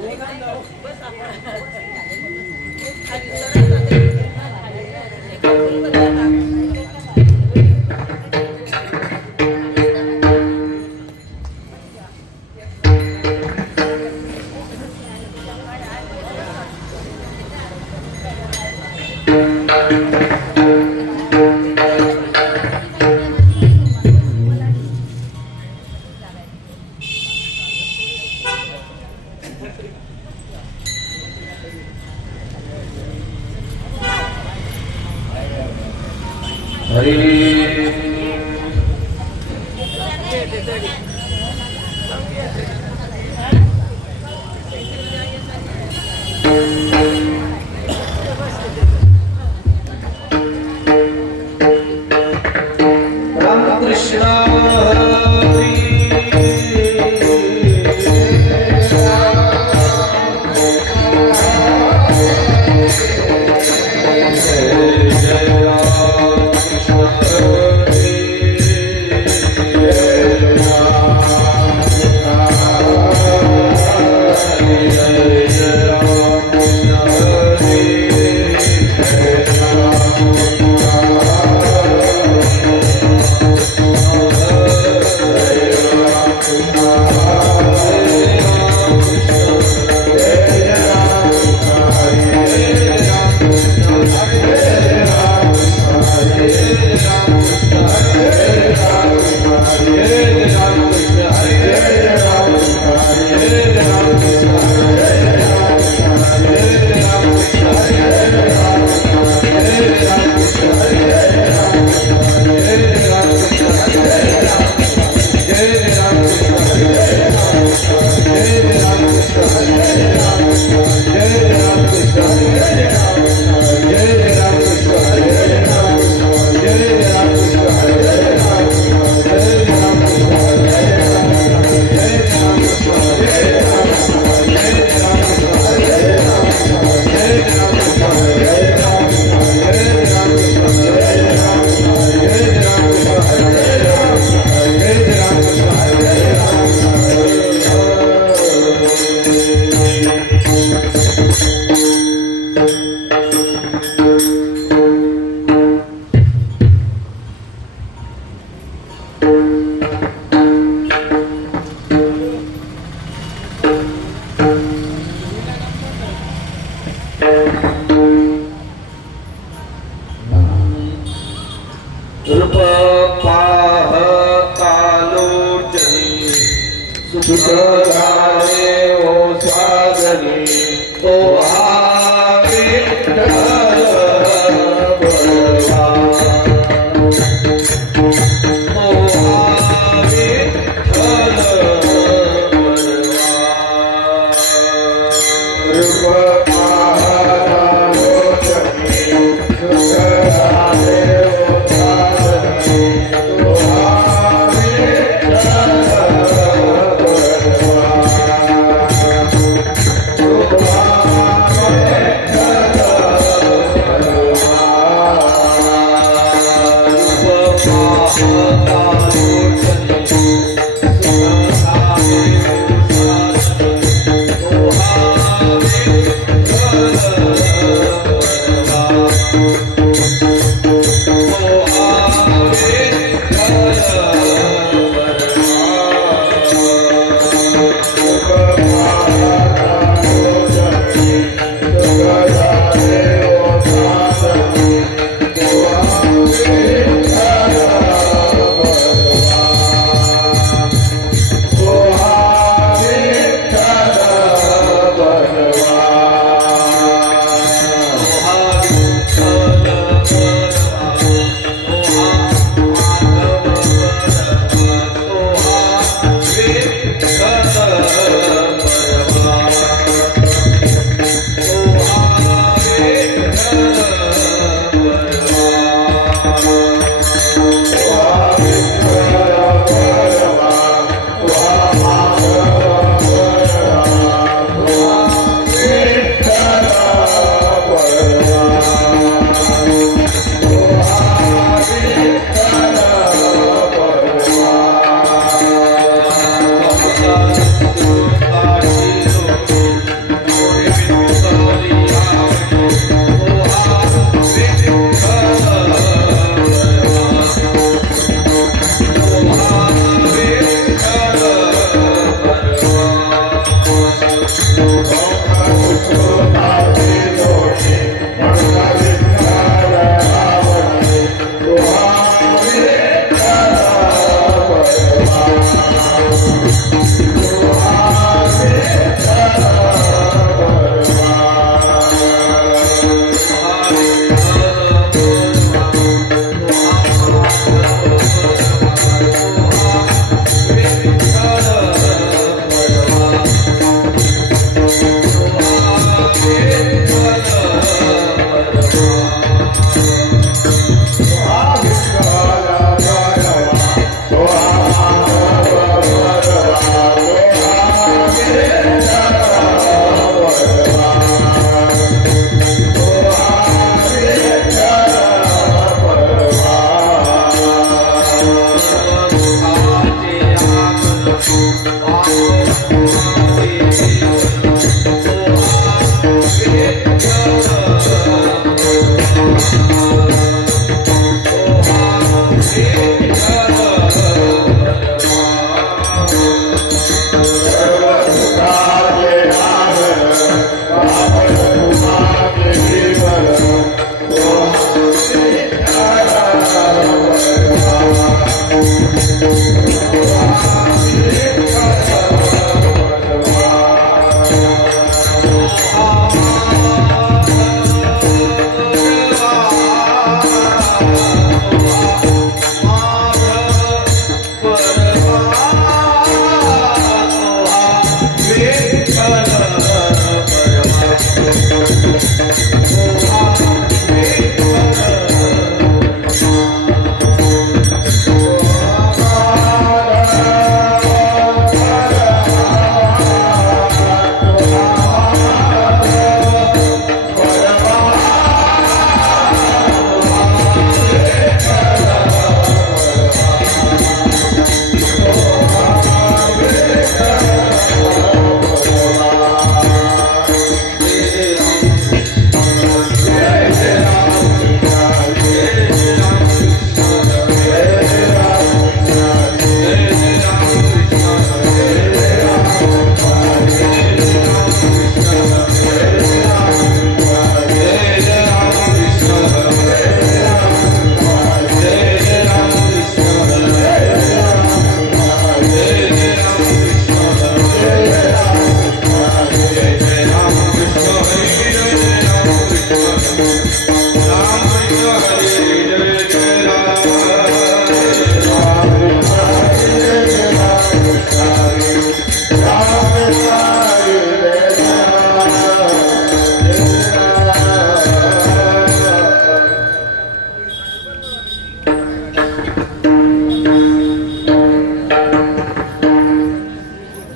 Thank you.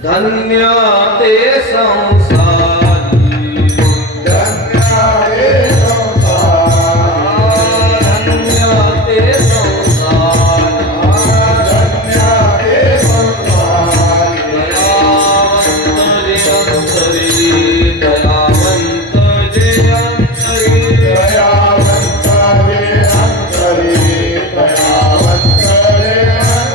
धन्य ते संसारी धन्य ते संसारी धन्य ते संसारी दयावंत जे अंतरी दयावंत जे अंतरी दयावंत जे अंतरी दयावंत जे अंतरी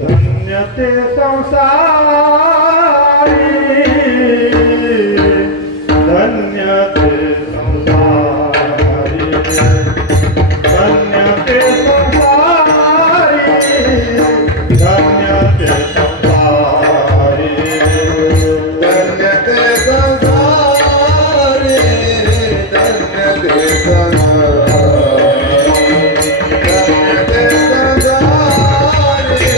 धन्य ते संसारी धन्य ते संसारी धन्य ते संसारी धन्य ते संसारी धन्य ते संसारी धन्य ते संसारी धन्य ते संसारी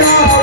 Hare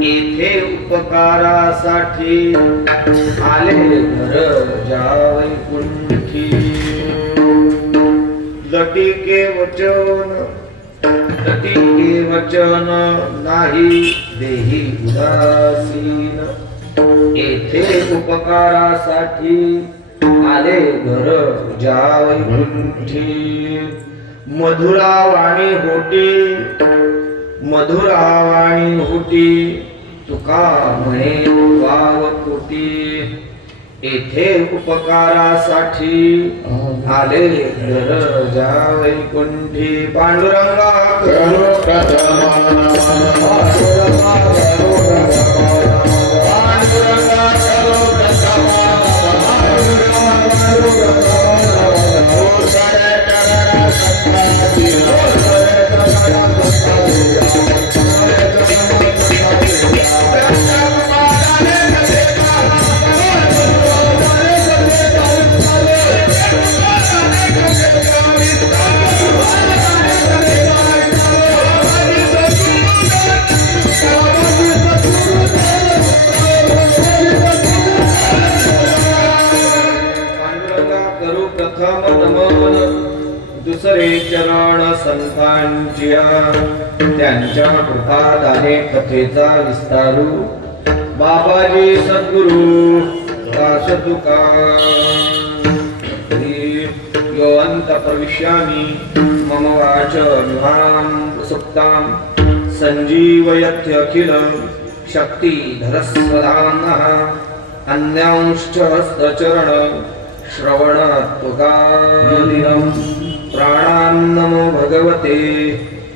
येथे उपकारासाठी आले घर जावई कुंठी लटिके वचन नाही देही उदासीन येथे उपकारासाठी आले घर जावई कुंठी मधुरावाणी होटी तुका म्हणे वाव कोटी येथे उपकारासाठी आले घर जावई कुंठी पांडुरंगा करो प्रथमा पांडुरंगा करो दुसरे चरण संतांच्या त्यांच्या कृपादाने कथेचा विस्तारू बाबाजी सद्गुरु दास तुका योऽन्त प्रविश्यामि मम वाच विहां सुप्तां संजीवयत्यखिल शक्तिधरस्वधाम्नः अन्यांश्च हस्तचरण श्रवणत्वकादिनं प्राणान्नमो भगवते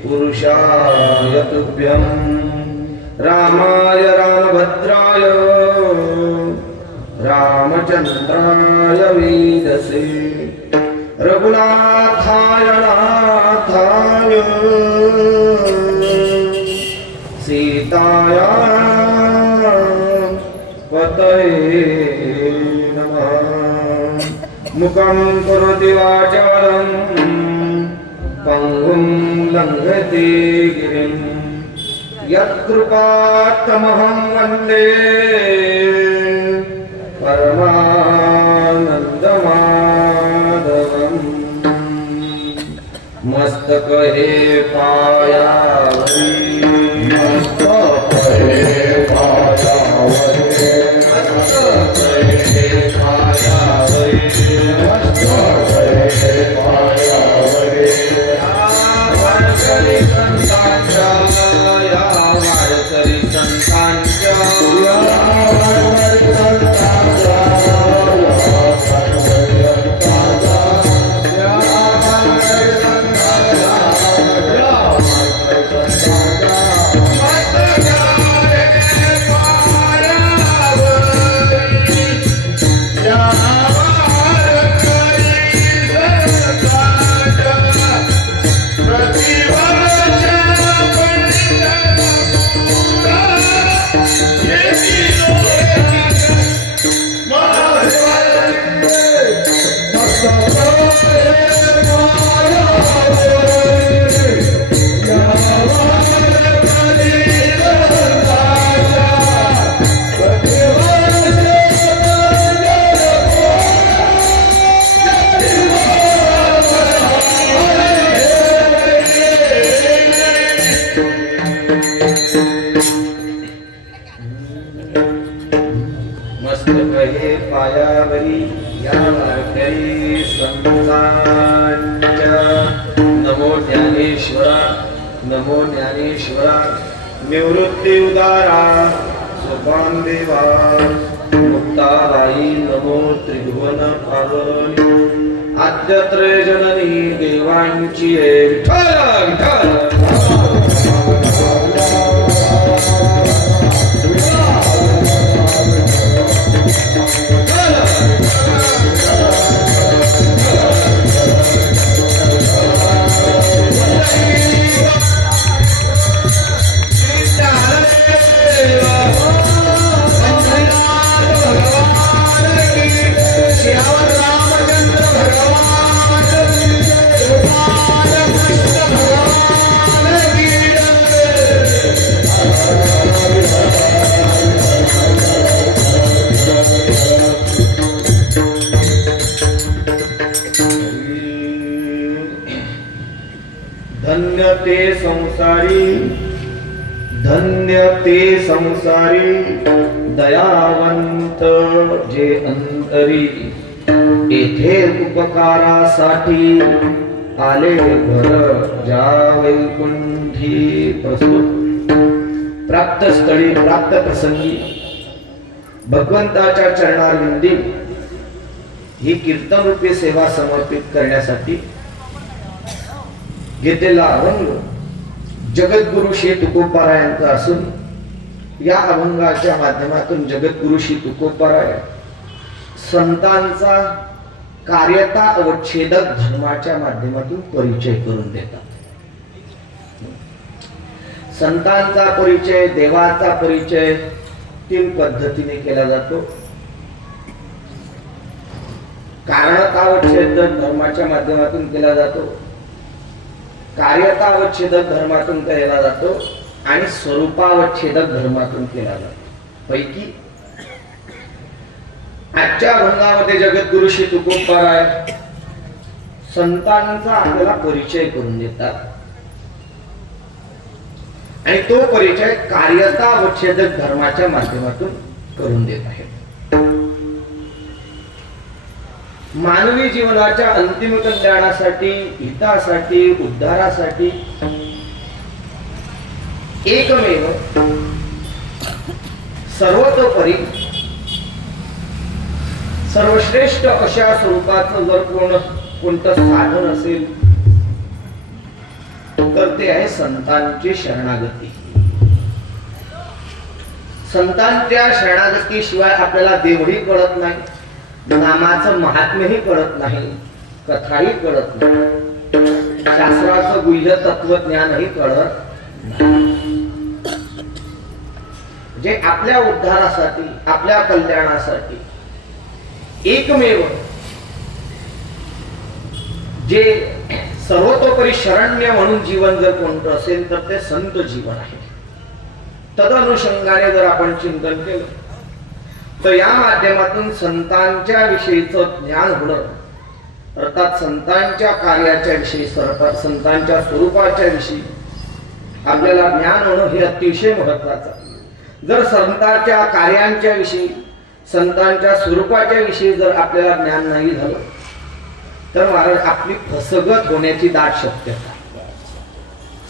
पुरुषाय तुभ्यं रामाय रामभद्राय रामचन्द्राय वेदसे रघुनाथाय नाथाय सीताया पतये मुखं करोति वाचालं पङ्गुं लङ्घयते गिरिं यत्कृपात्तमहं वन्दे परमानन्दमाधवम् मस्तक हे पायावरी पायावरी या वारकरी संतांच्या नमो ज्ञानेश्वरा निवृत्ती उदारा सोपान देवा मुक्ताबाई नमो त्रिभुवन पावनी आद्यत्रय जननी देवांची विठ्ठल विठ्ठल भगवान ते संसारी, धन्य ते संसारी, दयावंत जे अंतरी, येथे उपकारासाठी आले घर जा वैकुंठी. प्रस्तुत प्राप्त स्थळी प्राप्त प्रसंगी भगवंताच्या चरणारविंदी ही कीर्तन रूपी सेवा समर्पित करण्यासाठी घेतलेला अभंग जगद्गुरु श्री तुकोबारायांचा असून या अभंगाच्या माध्यमातून जगद्गुरु श्री तुकोबाराय संतांचा कार्यता अवच्छेदक धर्माच्या माध्यमातून परिचय करून देतात. संतांचा परिचय, देवाचा परिचय तीन पद्धतीने केला जातो. कारणतावच्छेदक धर्माच्या माध्यमातून केला जातो, कार्यतावच्छेदक धर्मातून केला जातो आणि स्वरूपावच्छेदक धर्मातून केला जातो. पैकी आजच्या अभंगामध्ये जगद्गुरु श्री तुकोबाराय संतांचा आपल्याला परिचय करून देतात आणि तो परिचय कार्यतावच्छेदक धर्माच्या माध्यमातून करून देत आहेत. मानवी जीवनाच्या अंतिम कल्याणासाठी, हितासाठी, उद्धारासाठी एकमेव सर्वतोपरी सर्वश्रेष्ठ अशा स्वरूपाचं जर कोणतं साधन असेल तर ते आहे संतांची शरणागती. संतांच्या शरणागती शिवाय आपल्याला देवही कळत नाही, नामाचं महात्म्यही कळत नाही, कथाही कळत नाही, शास्त्राचं गुह्य तत्वज्ञानही कळत नाही. जे आपल्या उद्धारासाठी, आपल्या कल्याणासाठी एकमेव जे सर्वतोपरी शरण्य म्हणून जीवन जर कोणतं असेल तर ते संत जीवन आहे. तदनुषंगाने जर आपण चिंतन केलं तर या माध्यमातून संतांच्या विषयीचं ज्ञान होणं, अर्थात संतांच्या कार्याच्या विषयी, संतांच्या स्वरूपाच्या विषयी आपल्याला ज्ञान होणं हे अतिशय महत्वाचं. जर संतांच्या कार्यांच्या विषयी, संतांच्या स्वरूपाच्या विषयी जर आपल्याला ज्ञान नाही झालं तर महाराज आपली फसगत होण्याची दाट शक्यता.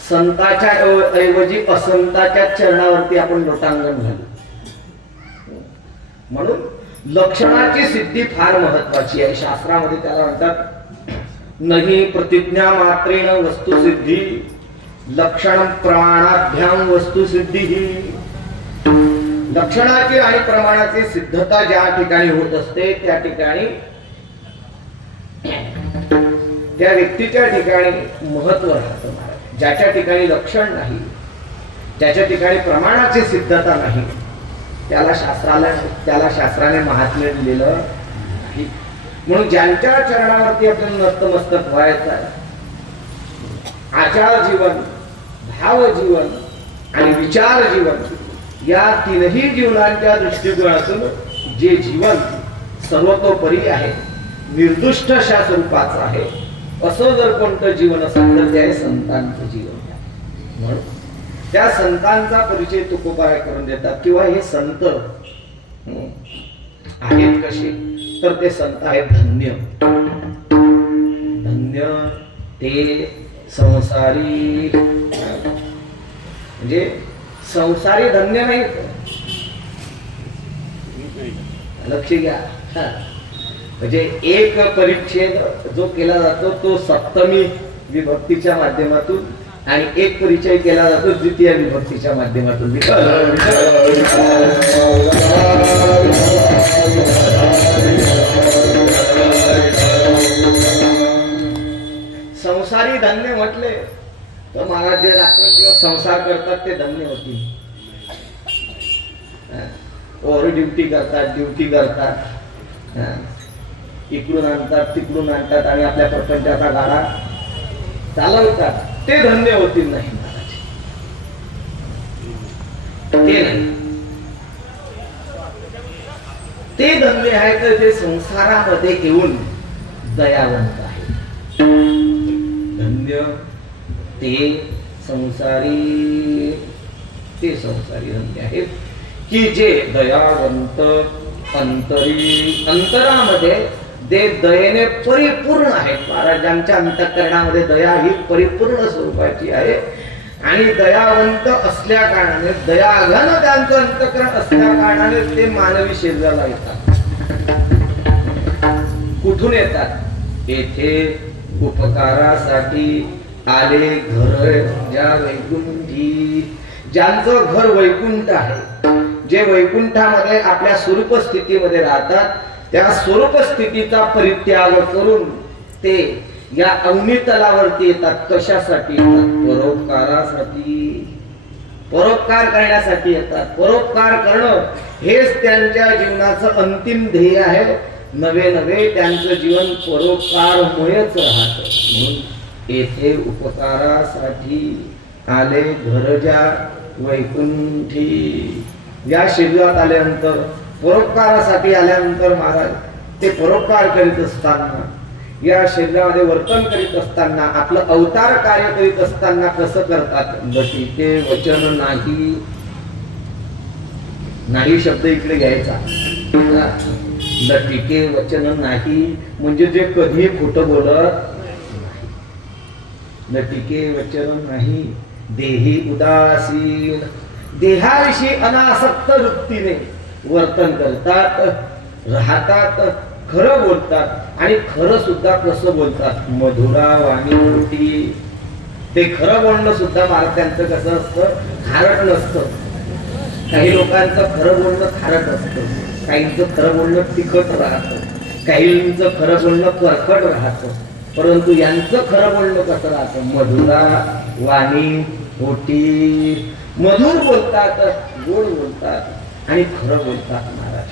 संताच्या ऐवजी असंताच्या चरणावरती आपण लोटांगण घालू. म्हणून लक्षणाची सिद्धी फार महत्वाची आहे. शास्त्रामध्ये त्याला म्हणतात नाही प्रतिज्ञा मात्रेण वस्तुसिद्धी, लक्षण प्रमाणाभ्याम वस्तुसिद्धी. लक्षणाची आणि प्रमाणाची सिद्धता ज्या ठिकाणी होत असते त्या ठिकाणी त्या व्यक्तीच्या ठिकाणी महत्व राहतं. ज्याच्या ठिकाणी लक्षण नाही, ज्याच्या ठिकाणी प्रमाणाची सिद्धता नाही, त्याला शास्त्राने महात्म्य दिलेलं नाही. म्हणून ज्यांच्या चरणावरती आपल्याला नतमस्तक व्हायचं आहे, आचार जीवन, भाव जीवन आणि विचार जीवन या तीनही जीवनांच्या दृष्टिकोनातून जे जीवन सर्वतोपरी आहे, निर्दुष्ट अशा स्वरूपाचं आहे, असं जर कोणतं जीवन असेल तर ते आहे संतांचं जीवन. म्हणून त्या संतांचा परिचय तुकोबाराय करून देतात. किंवा हे संत आहेत कसे तर ते संत आहेत धन्य. धन्य ते संसारी, म्हणजे संसारी धन्य नाही, लक्ष घ्या. म्हणजे एक परिच्छेद जो केला जातो तो सप्तमी विभक्तीच्या माध्यमातून आणि एक परिचय केला जातो द्वितीय विभक्तीच्या माध्यमातून. संसारी धन्य म्हटले तर महाराज जे रात्रंदिवस संसार करतात ते धन्य होतील. ओव्हर ड्युटी करतात, इकडून आणतात तिकडून आणतात आणि आपल्या प्रपंचाचा गाडा चालवतात, ते धन्य होतील नाही महाराज. ते नाही, ते धन्य आहे तर ते संसारामध्ये येऊन दयावंत आहे. धन्य ते संसारी ते संसारी धन्य आहेत की जे दयावंत अंतरामध्ये ते दयेने परिपूर्ण आहेत. महाराजांच्या अंतःकरणामध्ये दया ही परिपूर्ण स्वरूपाची आहे आणि दयावंत असल्या कारणाने दयाघन त्यांचं अंतःकरण असल्या कारणाने ते मानवी शरीराला येतात. कुठून येतात? येथे उपकारासाठी आले घर ज्या वैकुंठी, ज्यांचं घर वैकुंठ आहे, जे वैकुंठामध्ये आपल्या स्वरूप स्थितीमध्ये राहतात, त्या स्वरूप स्थितीचा परित्याग करून ते या अग्नी तलावरती येतात. कशासाठी येतात? परोपकारासाठी, परोपकार करण्यासाठी येतात. परोपकार करणं हेच त्यांच्या जीवनाचं अंतिम ध्येय आहे. नवे नवे त्यांचं जीवन परोपकारमुळेच राहतं. म्हणून येथे उपकारासाठी आले घरजा वैकुंठी. या शरीरात आल्यानंतर परोपकारासाठी आल्यानंतर महाराज ते परोपकार करीत असताना, या शरीरामध्ये वर्तन करीत असताना, आपलं अवतार कार्य करीत असताना कसं करतात? बटीके वचन नाही. नाही शब्द इकडे घ्यायचा. लटिके वचन नाही म्हणजे जे कधी खोटं बोलत नाही. लटिके वचन नाही. देही उदासीन, देहाविषयी अनासक्त वृत्तीने वर्तन करतात, राहतात, खरं बोलतात आणि खरं सुद्धा कसं बोलतात? मधुरा वाणी होती. ते खरं बोलणं सुद्धा महाराजांचं कसं असतं? खारट नसतं. काही लोकांचं खरं बोलणं खारट असतं, काहींचं खरं बोलणं तिखट राहतं, काहींचं खरं बोलणं करकट राहतं. परंतु यांचं खरं बोलणं कसं राहतं? मधुरा वाणी होती. मधुर बोलतात, गोड बोलतात आणि खरं बोलतात महाराज.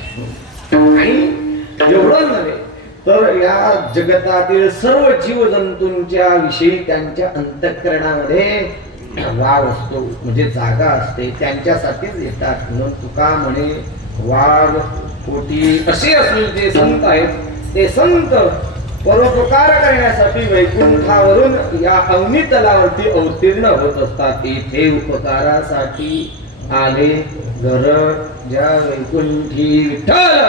आणि एवढं नव्हे तर या जगतातील सर्व जीवजंतूंच्या विषयी त्यांच्या अंतःकरणामध्ये वाव असतो, म्हणजे जागा असते, त्यांच्यासाठीच येतात. म्हणून तुका म्हणे वाघ पोटी असे असलेले जे संत आहेत ते संत परोपकार करण्यासाठी वैकुंठावरून या अग्नी तलावरती अवतीर्ण होत असतात. येथे उपकारासाठी आले घर ज्या वैकुंठी. विठ्ठल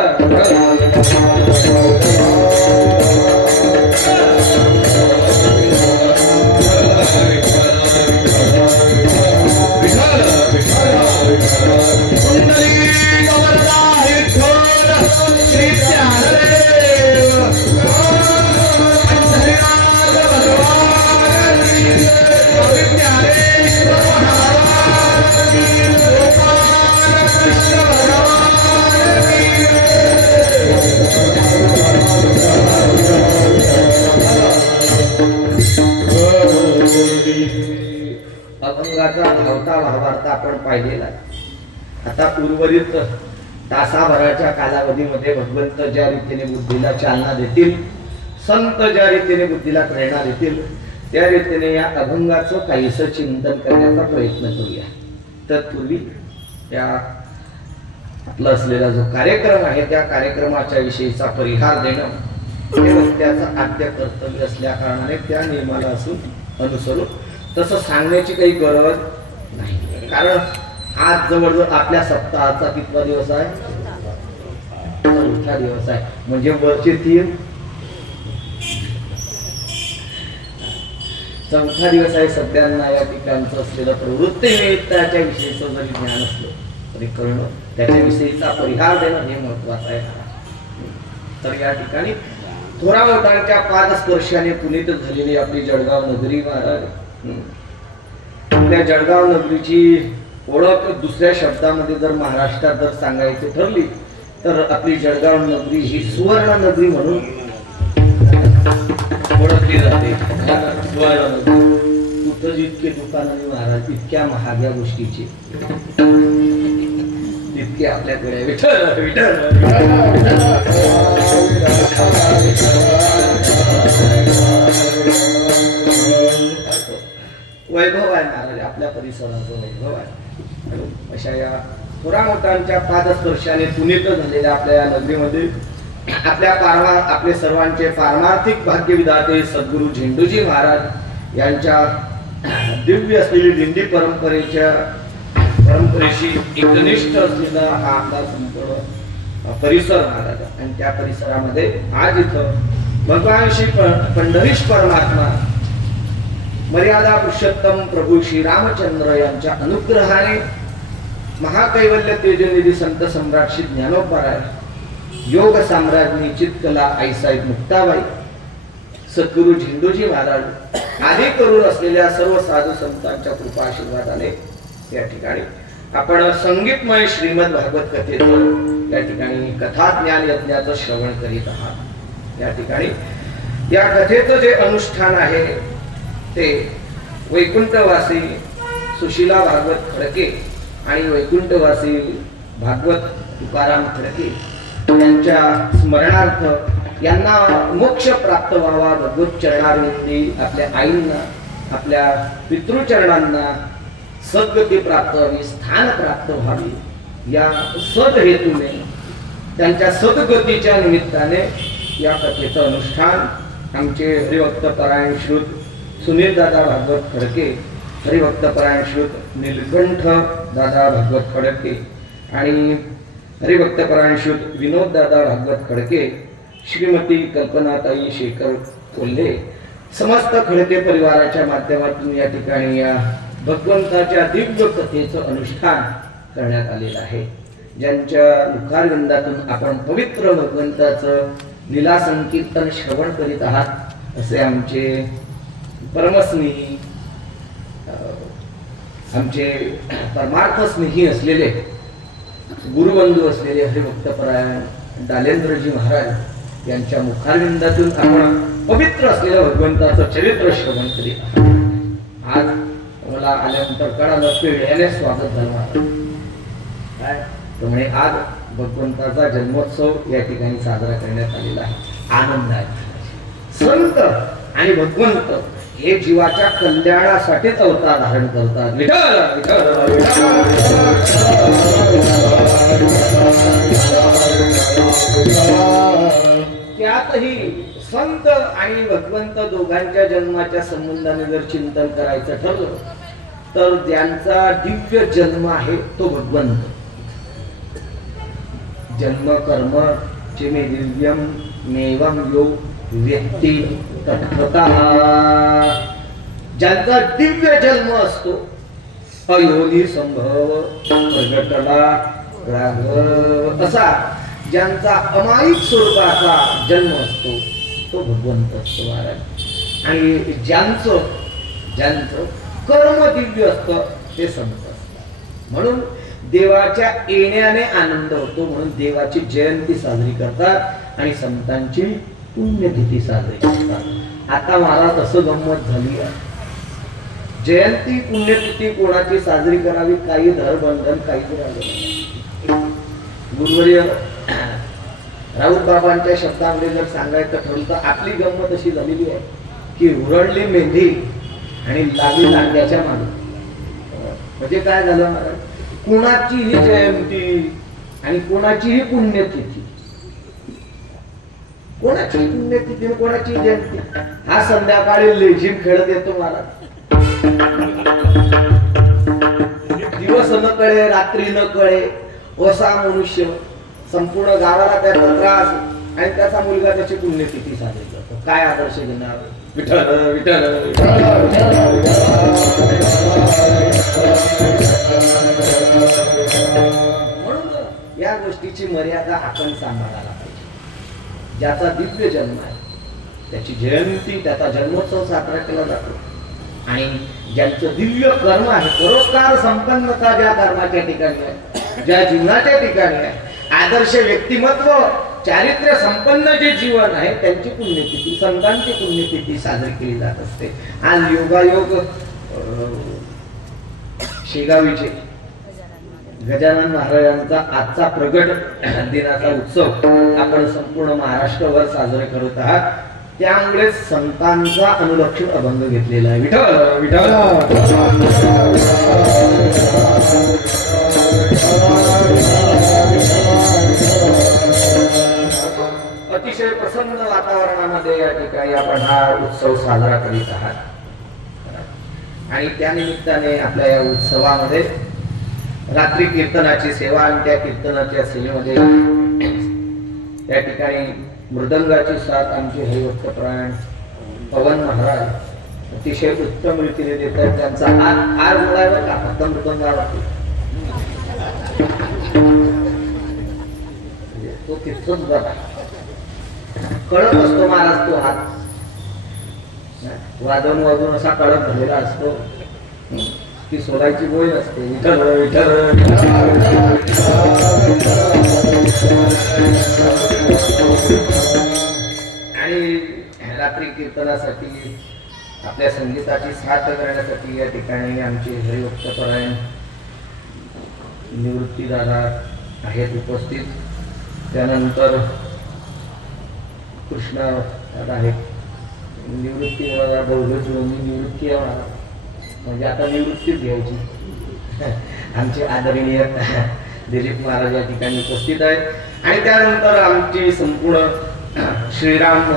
अभंगाचा धावता भावार्थ आपण पाहिलेला. आता उर्वरित तासाभराच्या कालावधीमध्ये भगवंत ज्या रीतीने बुद्धीला चालना देतील, संत ज्या रीतीने बुद्धीला प्रेरणा देतील, त्या रीतीने या अभंगाचं काहीसं चिंतन करण्याचा प्रयत्न करूया. तत्पूर्वी त्या आपला असलेला जो कार्यक्रम आहे त्या कार्यक्रमाच्या विषयीचा परिहार देणं हे वक्त्याचं आद्य कर्तव्य असल्या कारणाने त्या नियमाला अनुसरून तसं सांगण्याची काही गरज नाही. कारण आज जवळजवळ आपल्या सप्ताहाचा कितवा दिवस आहे? चौथा दिवस आहे. म्हणजे वरचे 3 चौथा दिवस आहे. सगळ्यांना या ठिकाणचं असलेलं प्रवृत्ती निमित्ताच्या विषयीचं जरी ज्ञान असलं तरी करणं, त्याच्याविषयीचा परिहार देणं हे महत्वाचं आहे. तर या ठिकाणी थोरा मोठ्यांच्या पादस्पर्शाने पुनीत झालेली आपली जळगाव नगरी महाराज. आपल्या जळगाव नगरीची ओळख दुसऱ्या शब्दामध्ये जर महाराष्ट्रात जर सांगायची ठरली तर आपली जळगाव नगरी ही सुवर्ण नगरी म्हणून ओळखली जाते. सुवर्ण नगरी. कुठं जितके दुकान आणि महाराज इतक्या महाग्या गोष्टीची इतके आपल्याकडे. विठ्ठल विठ्ठल वैभव आहे महाराज, आपल्या परिसराचं वैभव आहे. अशा या थोरा मोठ्यांच्या पादस्पर्शाने पुनीत झालेल्या आपल्या या नगरीमध्ये आपले सर्वांचे पारमार्थिक भाग्य विधाते सद्गुरू झेंडूजी महाराज यांच्या दिव्य असलेली दिंडी परंपरेशी एकनिष्ठ असलेला हा आपला संपूर्ण परिसर महाराज आणि त्या परिसरामध्ये आज इथं भगवान श्री पंढरीश परमात्मा मर्यादा पुरुषोत्तम प्रभू श्री रामचंद्र यांच्या अनुग्रहाने महाकैवल्य तेजनिधी संत सम्राट श्री ज्ञानोबराय योग साम्राज्ञी चित्कला आईसाहेब मुक्ताबाई सद्गुरु झेंडूजी महाराज आदी करून असलेल्या सर्व साधू संतांच्या कृपा आशीर्वादाने या ठिकाणी आपण संगीतमय श्रीमद भागवत कथेचं या ठिकाणी कथा ज्ञान यज्ञाचं श्रवण करीत आहात। या ठिकाणी या कथेचं जे अनुष्ठान आहे ते वैकुंठवासी सुशीला भागवत खडके आणि वैकुंठवासी भागवत तुकाराम खडके यांच्या स्मरणार्थ यांना मोक्ष प्राप्त व्हावा, भगवत चरणारविंदी आपल्या आईंना आपल्या पितृचरणांना सद्गती प्राप्त व्हावी, स्थान प्राप्त व्हावी या सद हेतूने त्यांच्या सद्गतीच्या निमित्ताने या कथेचं अनुष्ठान आमचे हरिभक्त परायण श्रुत सुनील दादा भागवत खडके, हरिभक्त परायण श्रुत नीलकंठ दादा भागवत खडके आणि हरिभक्त परायण श्रुत विनोद दादा भागवत खडके, श्रीमती कल्पनाताई शेखर कोल्हे समस्त खडके परिवाराच्या माध्यमातून या ठिकाणी या भगवंताच्या दिव्य कथेचं अनुष्ठान करण्यात आलेलं आहे। ज्यांच्या मुखारविंदातून आपण पवित्र भगवंताचं लीला संकीर्तन श्रवण करीत आहात असे आमचे परमस्नेही आमचे परमार्थ स्नेही असलेले गुरुबंधू असलेले हरिभक्त परायण डालेंद्रजी महाराज यांच्या मुखारविंदातून आपण पवित्र असलेल्या भगवंताचं चरित्र श्रवण करीत आहात। आज मला आल्यानंतर कळालं पेढ्याने स्वागत झालं काय त्यामुळे आज भगवंताचा जन्मोत्सव या ठिकाणी साजरा करण्यात आलेला आहे। आनंद आहे। संत आणि भगवंत हे जीवाच्या कल्याणासाठीच अवतार धारण करतात। विठ्ठल विठ्ठल त्यातही संत आणि भगवंत दोघांच्या जन्माच्या संबंधाने जर चिंतन करायचं ठरलं तर ज्यांचा दिव्य जन्म आहे तो भगवंत। जन्म कर्म चिमे दिव्यम मेवम यो व्यक्ती तत्वतः ज्यांचा दिव्य जन्म असतो अयोनी संभव प्रगटला राघव असा ज्यांचा अमायिक स्वरूपाचा जन्म असतो तो भगवंत असतो महाराज। आणि ज्यांचं कर्म दिव्य असतं ते संत असतात। म्हणून देवाच्या येण्याने आनंद होतो म्हणून देवाची जयंती साजरी करतात आणि संतांची पुण्यतिथी साजरी करतात। आता महाराज असं गंमत झाली आहे, जयंती पुण्यतिथी कोणाची साजरी करावी काही धरबंधन काहीच राहिलं नाही। गुरुवर्य राऊत बाबांच्या शब्दामध्ये जर सांगायचं ठरलं तर आपली गंमत अशी झालेली आहे की उरळली मेंढी आणि लागली लांड्याच्या मागे। म्हणजे काय झालं महाराज, कोणाचीही जयंती आणि कोणाचीही पुण्यतिथी, कोणाची पुण्यतिथी कोणाची जयंती हा संध्याकाळी लेझीम खेळत येतो महाराज। दिवस न कळे रात्री न कळे असा मनुष्य संपूर्ण गावाला त्याचा त्रास आणि त्याचा मुलगा त्याची पुण्यतिथी साजरी करतो। काय आदर्श घेणार? विठ्ठल विठ्ठल म्हणून या गोष्टीची मर्यादा आपण सांभाळायला पाहिजे। ज्याचा दिव्य जन्म आहे त्याची जयंती त्याचा जन्मोत्सव साजरा केला जातो आणि ज्यांचं दिव्य कर्म आहे पुरस्कार संपन्नता ज्या कर्माच्या ठिकाणी आहे, ज्या जीवनाच्या ठिकाणी आहे, आदर्श व्यक्तिमत्व चारित्र्य संपन्न जे जीवन आहे त्यांची पुण्यतिथी संतांची पुण्यतिथी साजरी केली जात असते। आज योगायोग शेगावीचे गजानन महाराजांचा आजचा प्रगट दिनाचा उत्सव आपण संपूर्ण महाराष्ट्रभर साजरे करत आहात। त्यामुळे संतांचा अनुलक्षण अभंग घेतलेला आहे। विठ्ठल विठ्ठल अतिशय प्रसन्न वातावरणामध्ये या ठिकाणी आपण हा उत्सव साजरा करीत आहात आणि त्या निमित्ताने आपल्या या उत्सवामध्ये रात्री कीर्तनाची सेवा आणि त्या कीर्तनाच्या सेवेमध्ये त्या ठिकाणी मृदंगाची साथ आमचे हरिभक्तपरायण पवन महाराज अतिशय उत्तम रीतीने देतात. त्यांचा आर बोलायला का फक्त मृदंगावरती तो तिथंच बघा कळत असतो महाराज. तो हात वाजवून वाजवून असा कळत झालेला असतो की सोडायची गोळी असते. विठ्ठल विठ्ठल आणि रात्री कीर्तनासाठी आपल्या संगीताची साथ करण्यासाठी या ठिकाणी आमचे हरिभक्तपरायण निवृत्ती दादा आहेत उपस्थित. त्यानंतर कृष्णा दादा आहेत. निवृत्ती मला दोघं निवृत्ती म्हणजे आता निवृत्तीच घ्यायची. आमचे आदरणीय दिलीप महाराज या ठिकाणी उपस्थित आहेत. आणि त्यानंतर आमची संपूर्ण श्रीराम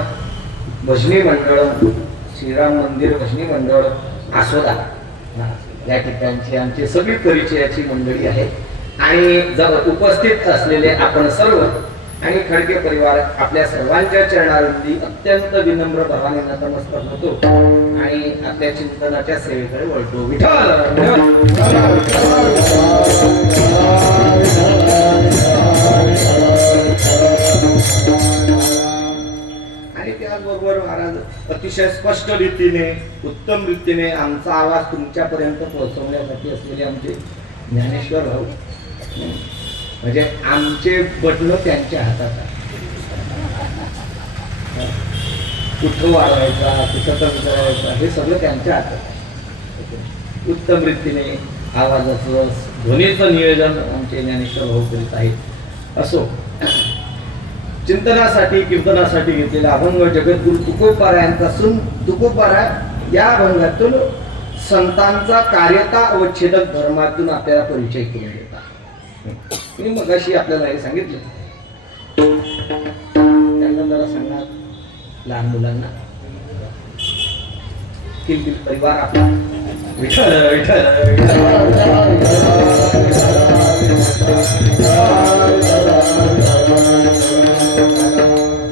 भजनी मंडळ, श्रीराम मंदिर भजनी मंडळ आसोदा या ठिकाणची आमची सगळी परिचयाची मंडळी आहे. आणि जर उपस्थित असलेले आपण सर्व आणि खडके परिवार आपल्या सर्वांच्या चरणावरती अत्यंत विनम्र भावाने नतमस्तक होतो आणि आपल्या चिंतनाच्या सेवेकडे वळतो. विठ्ठल आणि त्याचबरोबर महाराज अतिशय स्पष्ट रीतीने उत्तम रीतीने आमचा आवाज तुमच्यापर्यंत पोहोचवण्यासाठी असलेले आमचे ज्ञानेश्वर भाऊ म्हणजे आमचे बटणं त्यांच्या हातात आहे. कुठं वाढवायचा कुठं कमी करायचा हे सगळं त्यांच्या हातात आहे. उत्तम रीतीने आवाजाचं ध्वनीचं नियोजन आमचे ज्ञानेश्वर भाऊ करीत आहेत. असो चिंतनासाठी कीर्तनासाठी घेतलेला अभंग जगद्गुरु तुकोबारा यांचा सून तुकोबारा या अभंगातून संतांचा कार्यता अवच्छेदक धर्मातून आपल्याला परिचय करून देतात. मी मगाशी आपल्याला हे सांगितलं त्यांना जरा सांगा लहान मुलांना किलबिल परिवार आपला विठ्ठल विठ्ठल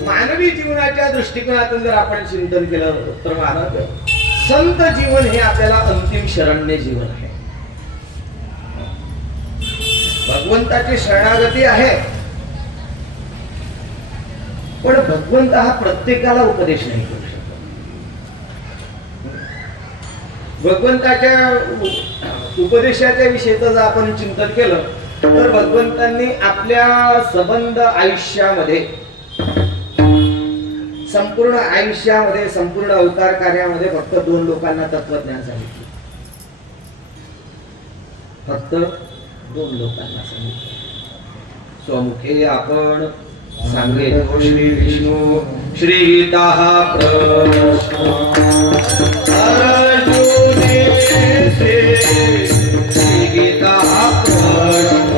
मानवी जीवनाच्या दृष्टिकोनातून जर आपण चिंतन केलं तर महाराज संत जीवन हे आपल्याला अंतिम शरण्य जीवन आहे. भगवंताची शरणागती आहे पण भगवंत हा प्रत्येकाला उपदेश नाही करू शकत. भगवंताच्या उपदेशाच्या विषयीचं जर आपण चिंतन केलं तर भगवंतांनी आपल्या संबंध आयुष्यामध्ये संपूर्ण आयुष्यामध्ये संपूर्ण अवतार कार्यामध्ये फक्त 2 लोकांना तत्वज्ञान सांगितले. फक्त 2 लोकांना सांगितले. स्वमुखे आपण सांगेतो श्री विष्णू श्री गीता प्रश्न अर्जुने श्री गीता प्रश्न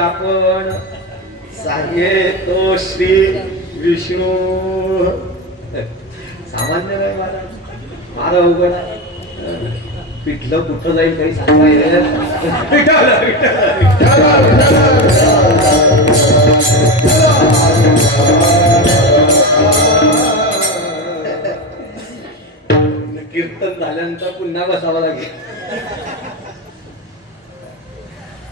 आपण सांगेतो श्री विष्णू. सामान्य नाही महाराज, फार अवघड पिठलं कुठं जाईल काही सांगायला. कीर्तन झाल्यानंतर पुन्हा बसावं लागेल.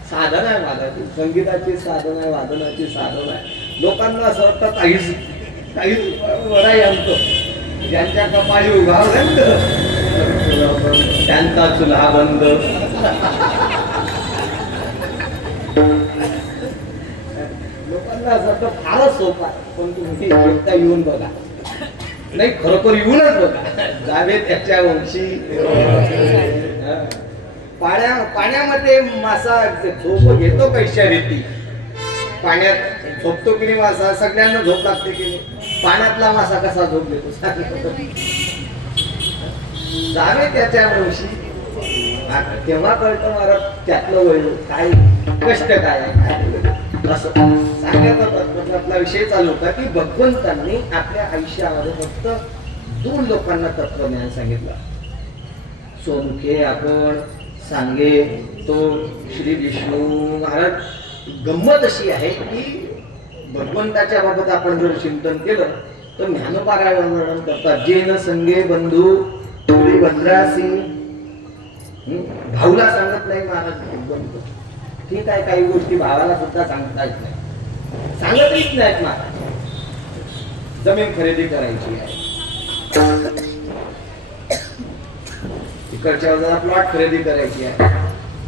साधन आहे महाराज, संगीताची साधन आहे, वादनाची साधन आहे. लोकांना असं वाटतं काहीच वराई आणतो. ज्यांच्या कपाळी उभारलं त्यांचा चुल्हा बंद. लोकांना असं वाटतं फारच सोपा आहे, पण तुम्ही एकदा येऊन बघा. नाही, खरोखर येऊनच बघा. जावे त्याच्या वंशी. पाण्यामध्ये मासा झोप घेतो कैशा रीती. पाण्यात झोपतो की नाही मासा? सगळ्यांना झोप लागते की नाही? पाण्यातला मासा कसा झोप घेतो? जावे त्याच्या वंशी. तेव्हा कळतं मला त्यातलं वय काय, कष्ट काय आहे. असं सांगण्याचा आपला विषय चालू होता की भगवंतांनी आपल्या आयुष्यामध्ये फक्त 2 लोकांना तत्वज्ञान सांगितलं. सोमुखे आपण सांगे तो श्री विष्णू महाराज. गंमत अशी आहे की भगवंताच्या बाबत आपण जर चिंतन केलं तर ज्ञानपारायण वर्णन करतात. जेन संगे बंधू थोडी बंधरासी. भाऊला सांगत नाही महाराज भगवंत. ठीक आहे, काही गोष्टी भावाला सुद्धा सांगता येत नाही, सांगतच नाहीत महाराज. जमीन खरेदी करायची आहे, इकडच्या जरा प्लॉट खरेदी करायची आहे.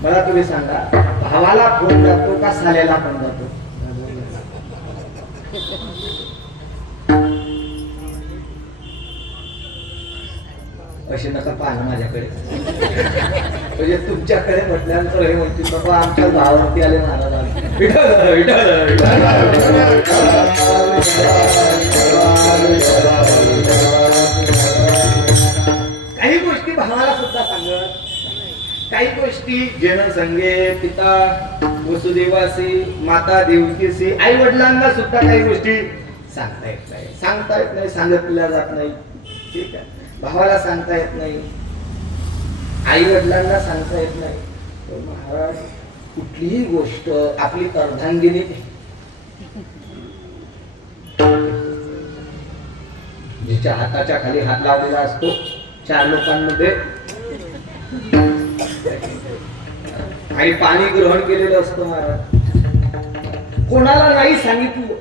मला तुम्ही सांगा, भावाला फोन जातो का साल्याला फोन जातो? असे नका पाहा माझ्याकडे. म्हणजे तुमच्याकडे म्हटल्यानंतर हे म्हणतील बाबा आमच्या भावावरती आले महाराज. काही गोष्टी भावाला सुद्धा सांगत, काही गोष्टी जन संगे पिता वसुदेवासी माता देवकीसी, आई वडिलांना सुद्धा काही गोष्टी सांगता येत नाही, सांगितल्या जात नाही. ठीक आहे, भावाला सांगता येत नाही, आई वडिलांना सांगता येत नाही. तर महाराज कुठलीही गोष्ट आपली अर्धांगिनी जिच्या हाताच्या खाली हात लावलेला असतो 4 लोकांमध्ये आणि पाणी ग्रहण केलेलं असतं महाराज, कोणाला नाही सांगितलं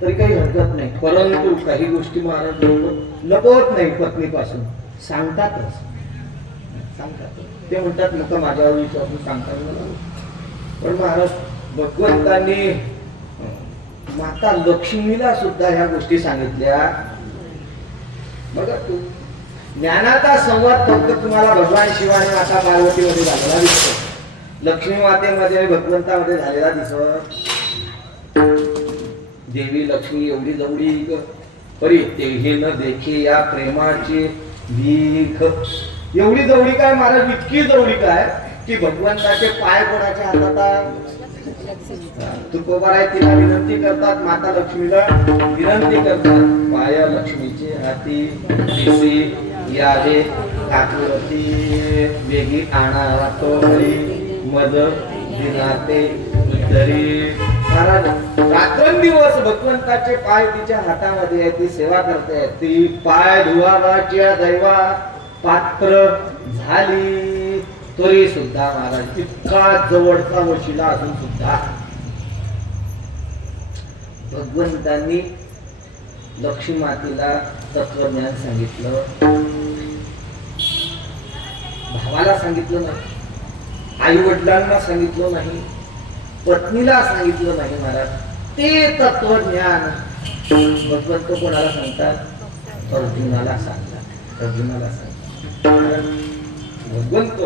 तरी काही हरकत नाही. परंतु काही गोष्टी महाराज लपवत नाही पत्नीपासून, सांगतातच. ते म्हणतात नको माझ्यावर विश्वास सांगतात मला. पण महाराज भगवंतांनी माता लक्ष्मीला सुद्धा ह्या गोष्टी सांगितल्या. बघा, तू ज्ञानाचा संवाद फक्त तुम्हाला भगवान शिवाने माता पार्वतीमध्ये झालेला दिसतो, लक्ष्मी मातेमध्ये आणि भगवंतामध्ये झालेला दिसत. देवी लक्ष्मी एवढी जवळी परी तेही न देखी या प्रेमाची भीख. एवढी जवळी काय महाराज, इतकी जवळी काय की भगवंताचे पाय कोणाच्या हातात? तुकोबाराय तिला विनंती करतात, माता लक्ष्मीला विनंती करतात, पाय लक्ष्मीचे हाती दिसी यावे ठाकुरती वेगी आणा तो हरी मद दिनाते तरी. महाराज रात्रंदिवस भगवंताचे पाय तिच्या हातामध्ये आहे, ती सेवा करते. ती पाय धुवावाच्या दैवा पात्र झाली तरी सुद्धा महाराज इतका जवळचा वशिला असून सुद्धा भगवंतांनी लक्ष्मी मातेला तत्वज्ञान सांगितलं, भावाला सांगितलं नाही, आई वडिलांना सांगितलं नाही, पत्नीला सांगितलं नाही महाराज. ते तत्वज्ञान भगवंत कोणाला सांगतात? अर्जुनाला सांगतात. अर्जुनाला सांगतात. भगवंत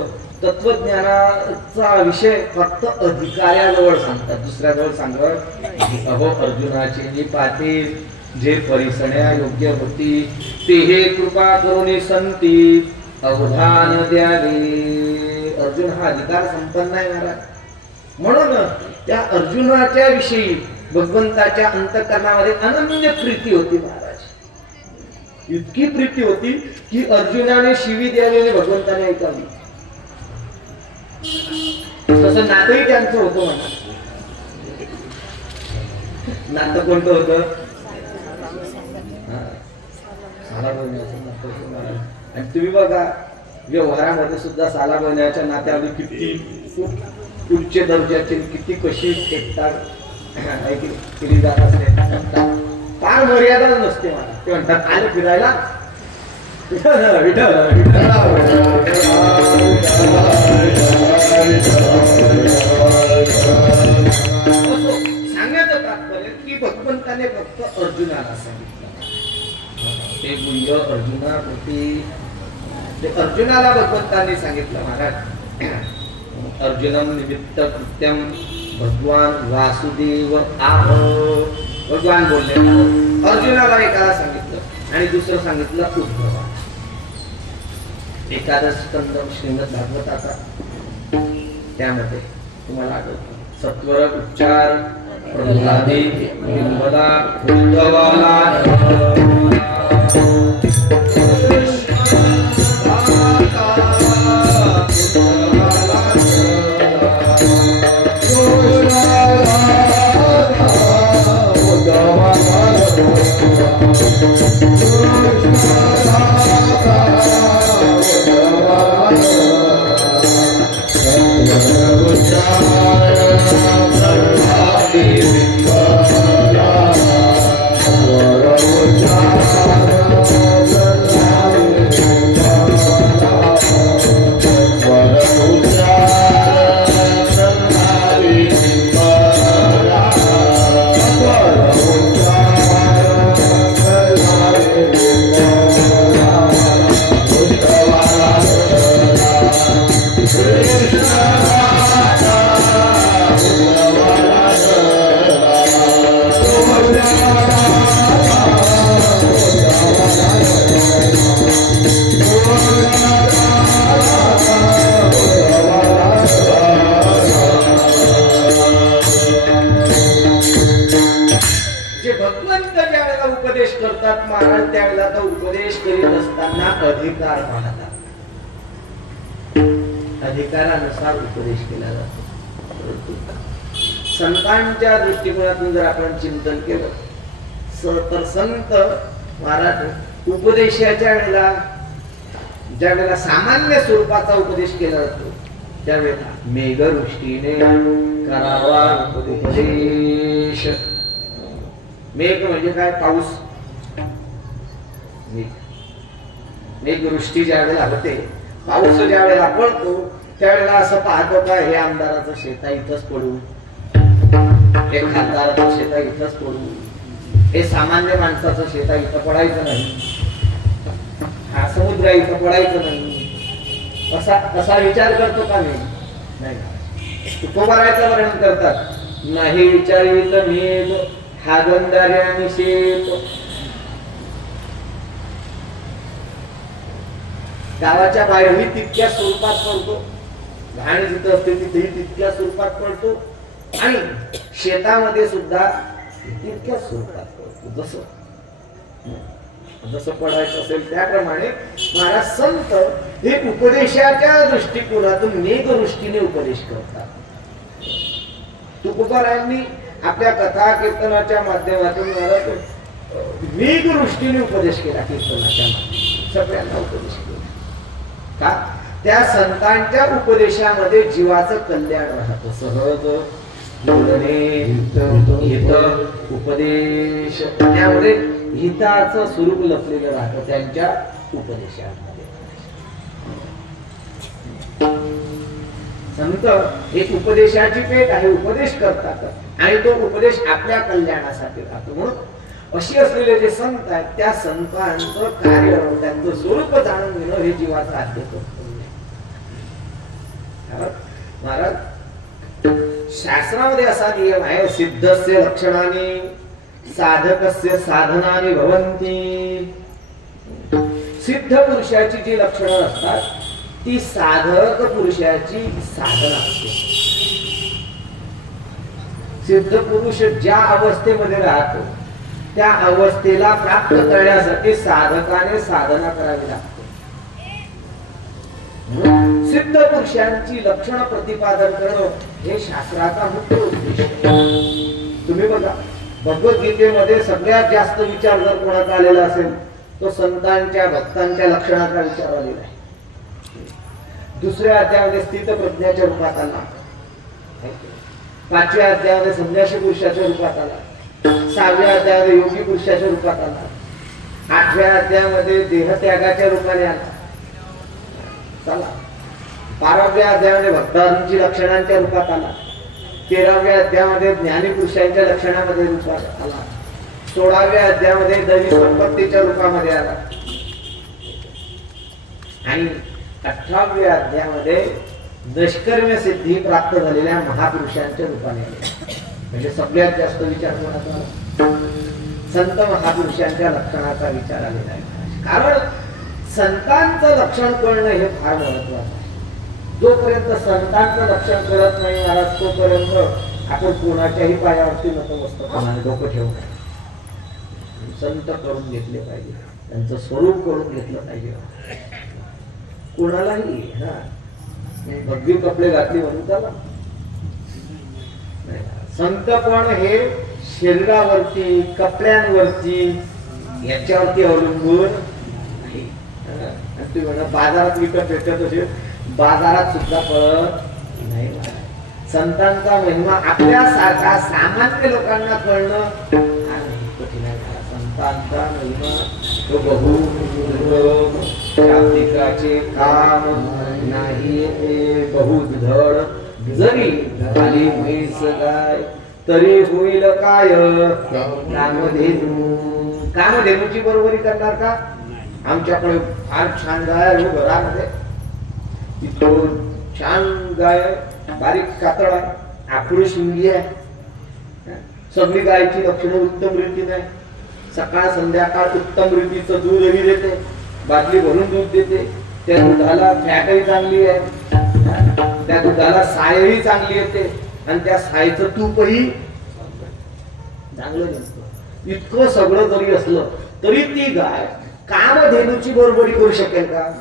तत्वज्ञानाचा विषय फक्त अधिकाऱ्याजवळ सांगतात, दुसऱ्याजवळ सांगत. अहो अर्जुनाची जी पाटील जे परिसण्या योग्य होती ते हे कृपा करून संती अवधान द्यावे. अर्जुन हा अधिकार संपन्न आहे महाराज. म्हणून त्या अर्जुनाच्या विषयी भगवंताच्या अंतःकरणामध्ये अनन्य प्रीती होती महाराज. इतकी प्रीती होती की अर्जुनाने शिवी द्यावी आणि भगवंताने ऐकावी. तसं नातंही त्यांचं होतं म्हणा. नातं कोणतं होतं? आणि तुम्ही बघा व्यवहारामध्ये सुद्धा सालाबाईच्या नात्यामध्ये किती उच्च दर्जाचे किती कशी फेकतात केली जात असते फार मर्यादा नसते मला ते म्हणतात आले फिरायला विठ्ठल सांगायचं तात्पर्य की भगवंताने फक्त अर्जुनाला सांगितलं ते गुंज अर्जुनाप्रती ते अर्जुनाला भगवंताने सांगितलं महाराज अर्जुनम निमित्त कृत्यम भगवान वासुदेव आह भगवान बोलले अर्जुनाला एकाला सांगितलं आणि दुसरं सांगितलं उद्धवा एकादश स्कंदम श्रीमद भागवताचा त्यामध्ये तुम्हाला आठवतं सत्वर उच्चार प्रल्हादी बिंबला उद्धवाला उपदेश करतात महाराज त्यावेळेला तो उपदेश करीत असताना अधिकार पाहतात अधिकारानुसार उपदेश केला जातो संतांच्या दृष्टिकोनातून जर आपण चिंतन केलं तर संत महाराज उपदेशाच्या वेळेला ज्या वेळेला सामान्य स्वरूपाचा उपदेश केला जातो त्यावेळेला मेघवृष्टीने करावा उपदेश मेघ म्हणजे काय पाऊस मेघवृष्टी ज्या वेळेला होते पाऊस ज्या वेळेला पडतो त्यावेळेला असं पाहतो का हे आमदाराचं शेता इथंच पडू हे खासदाराचं शेता इथंच पडू हे सामान्य माणसाचं शेता इथं पडायचं नाही हा समुद्र इथं पडायचं नाही असा विचार करतो का मी नाही तुकोबारायचं वर्णन करतात नाही विचारित मेघ हागंदार्याने शेत गावाच्या बाहेरही तितक्या स्वरूपात पडतो घाण जिथं असते तिथेही तितक्या स्वरूपात पडतो आणि शेतामध्ये सुद्धा तितक्या स्वरूपात पडतो जसं पडायचं असेल त्याप्रमाणे महाराज संत हे उपदेशाच्या दृष्टिकोनातून मेघवृष्टीने उपदेश करतात तुकोबारायांनी आपल्या कथा कीर्तनाच्या माध्यमातून मेघवृष्टीने उपदेश केला कीर्तनाच्या माध्यमातून सगळ्यांना उपदेश केला का त्या संतांच्या उपदेशामध्ये जीवाचं कल्याण राहतं सहज बोलणे हित उपदेश त्यामध्ये हिताचं स्वरूप लपलेलं राहतं त्यांच्या उपदेशामध्ये संत एक उपदेशाची पेट आहे उपदेश करतात आणि तो उपदेश आपल्या कल्याणासाठी राहतो म्हणून अशी असलेले जे संत आहेत त्या संतांचं कार्य त्यांचं स्वरूप जाणून घेणं हे जीवाचं आद्य कर्तव्य महाराज शास्त्रामध्ये असा नियम आहे सिद्धस्य लक्षणाने साधकस्य साधनाने भवन्ति सिद्ध पुरुषाची जी लक्षणं असतात ती साधक पुरुषाची साधना असते सिद्ध पुरुष ज्या अवस्थेमध्ये राहतो त्या अवस्थेला प्राप्त करण्यासाठी साधकाने साधना करावी लागते सिद्ध पुरुषांची लक्षणं प्रतिपादन करणं हे शास्त्राचा मुख्य उद्देश तुम्ही बघा भगवद्गीतेमध्ये सगळ्यात जास्त विचार जर कोणाचा आलेला असेल तो संतांच्या भक्तांच्या लक्षणाचा विचार आलेला आहे. दुसऱ्या अध्यायामध्ये स्थित प्रज्ञाच्या रूपात आला. पाचव्या अध्यायामध्ये संन्यासी पुरुषाच्या रूपात आला. सहाव्या अध्यायामध्ये योगी पुरुषाच्या रूपात आला. आठव्या अध्यायामध्ये देहत्यागाच्या रूपाने आला. चला 12व्या अध्यायामध्ये भक्तांची लक्षणांच्या रूपात आला. 13व्या अध्यायामध्ये ज्ञानी पुरुषांच्या लक्षणामध्ये रूपात आला. 16व्या अध्यायामध्ये दैवी संपत्तीच्या रूपामध्ये आला. आणि 18व्या अध्यायामध्ये निष्कर्म्य सिद्धी प्राप्त झालेल्या महापुरुषांच्या रूपाने आले. म्हणजे सगळ्यात जास्त विचार कोणाचा आला? संत महापुरुषांच्या लक्षणाचा विचार आलेला आहे. कारण संतांचं लक्षण कळणं हे फार महत्वाचं आहे. जोपर्यंत संतांचं लक्षण कळत नाही महाराज तोपर्यंत आपण कोणाच्याही पायावरती नतमस्तक डोकं ठेवू नये. संत करून घेतले पाहिजे, त्यांचं स्वरूप करून घेतलं पाहिजे. कोणालाही भगवी कपडे घातली म्हणून त्याला संतपण हे शरीरावरती कपड्यांवरती याच्यावरती अवलंबून नाही. तुम्ही म्हणा बाजारात विकत भेटत असेल, बाजारात सुद्धा कळत नाही. संतांचा महिमा आपल्यासारखा सामान्य लोकांना कळणं कठीण आहे. संतांचा महिमा तो बहु शाब्दिकाचे काम नाही बहुत धड जरी झाली म्हैस गाय तरी होईल काय कामधेनू. कामधेनूची बरोबरी करणार का? आमच्याकडे फार छान गाय आहे घरामध्ये. इथं छान गाय बारीक कातड आहे, आखुडी शिंगी आहे. सगळी गायची लक्षणं उत्तम रीतीने आहे. सकाळ संध्याकाळ उत्तम रीतीचं दूधही देते, बाटली भरून दूध देते. त्या दुधाला फॅटही चांगली आहे, त्या दुधाला सायही चांगली येते आणि त्या सायचं तूपही चांगलं नसतं. इतकं सगळं जरी असलं तरी ती गाय कामधेनूची बरोबरी करू शकेल का?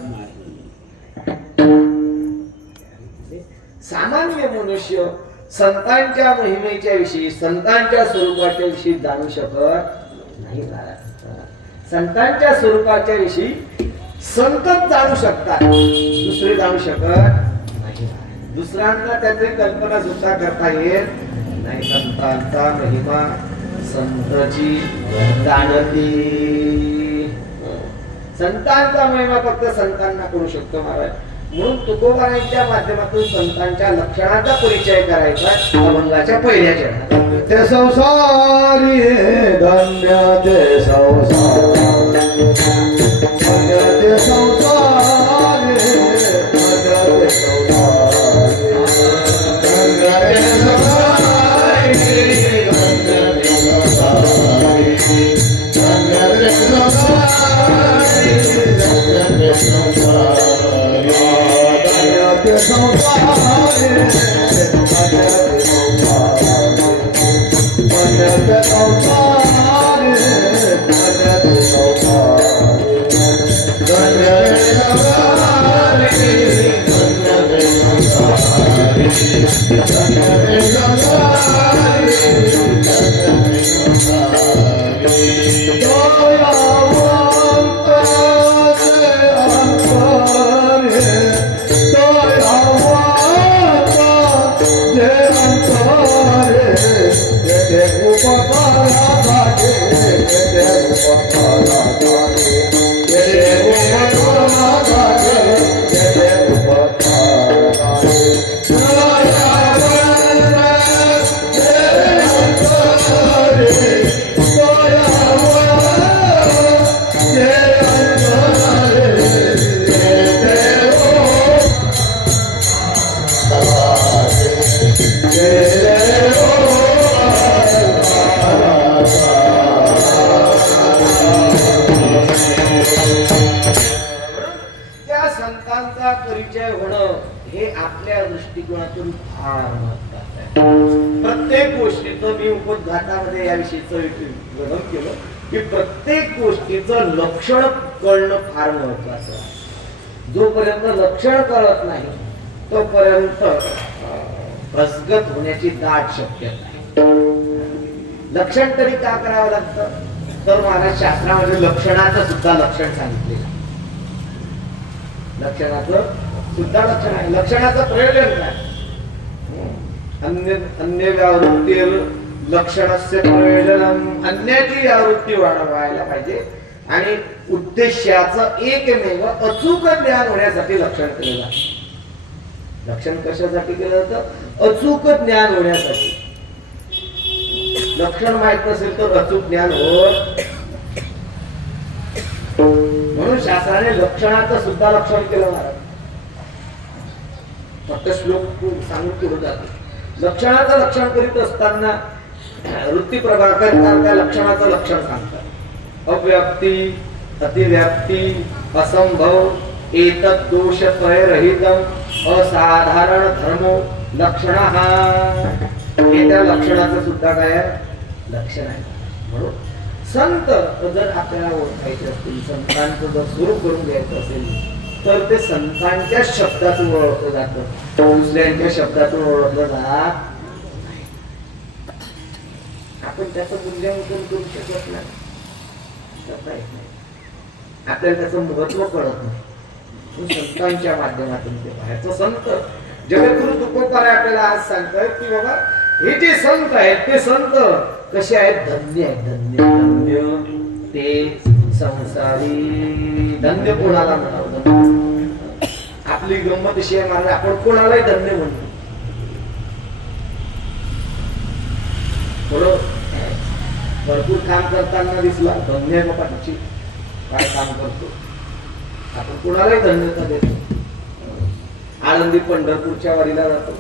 सामान्य मनुष्य संतांच्या महिमेच्या विषयी संतांच्या स्वरूपाच्या विषयी जाणू शकत नाही. संतांच्या स्वरूपाच्या विषयी संतच जाणू शकतात, दुसरे जाणू शकत नाही. दुसऱ्यांना त्याची कल्पना सुद्धा करता येत नाही. संतांचा महिमा संतची जाणती. संतांचा महिमा फक्त संतांना करू शकतो महाराज. म्हणून तुकोबारांच्या माध्यमातून संतांच्या लक्षणाचा परिचय करायचा अभंगाच्या पहिल्या चरणात. ते संसारी धन्य ते संसारी धन्य ते संसारी धन्य ते संसारी धन्य ते संसारी धन्य ते संसारी धन्य ते संसारी धन्य ते संसारी ते संसारी ते संसारी परिचय होणं हे आपल्या दृष्टिकोनातून फार महत्त्वाचं आहे. प्रत्येक गोष्टीचं मी उपोद्घातामध्ये याविषयीचं वर्णन केलं की प्रत्येक गोष्टीचं लक्षण कळणं फार महत्त्वाचं आहे. जोपर्यंत लक्षण कळत नाही तोपर्यंत फसगत होण्याची दाट शक्यता आहे. लक्षण तरी का करावं लागतं? तर महाराज शास्त्रामध्ये लक्षणाचं सुद्धा लक्षण सांगितलेलं आहे. लक्षणाचं सुद्धा लक्षण आहे. लक्षणाचं प्रयोजन काय? अन्य अन्य व्यावृत्तीर लक्षणस्य प्रयोजनम, अन्याची व्यावृत्ती व्हायला पाहिजे आणि उद्देशाचं एकमेव अचूक ज्ञान होण्यासाठी लक्षण केलं जातं. लक्षण कशासाठी केलं जातं? अचूक ज्ञान होण्यासाठी. लक्षण माहित नसेल तर अचूक ज्ञान होत. म्हणून शास्त्राने लक्षणाचं सुद्धा लक्षण केलं महाराज. फक्त श्लोक सांगून केलं जातं. लक्षणाचं लक्षण करीत असताना वृत्ती प्रभाकर त्या लक्षणाचं लक्षण सांगतात. अव्याप्ती, अतिव्याप्ती, असंभव, एतत् दोषत्रय रहितम, असाधारण धर्मो लक्षणः. हे त्या लक्षणाचं सुद्धा काय आहे? लक्षण आहे. म्हणून संत जर आपल्याला ओळखायचे असतील, संतांचं जर स्वरूप करून घ्यायचं असेल तर ते संतांच्या शब्दातून ओळखलं जातं, दुसऱ्यांच्या शब्दातून ओळखलं जात. आपण त्याचं मूल्यांकन करू शकत नाही, आपल्याला त्याचं महत्व कळत नाही. संतांच्या माध्यमातून ते पाहायचं. संत जगद्गुरु तुकोबाराय आपल्याला आज सांगतायत की बाबा हे जे संत आहेत ते संत कसे आहेत? धन्य आहेत. धन्य धन्य ते संसारी. धन्य कोणाला म्हणावं? आपली गंमत अशी आहे महाराज, आपण कोणालाही धन्य म्हणतो. थोडं भरपूर काम करताना दिसला धन्य बाबा तिची काय काम करतो, आपण कोणालाही धन्यता देतो. आळंदी पंढरपूरच्या वारीला जातो.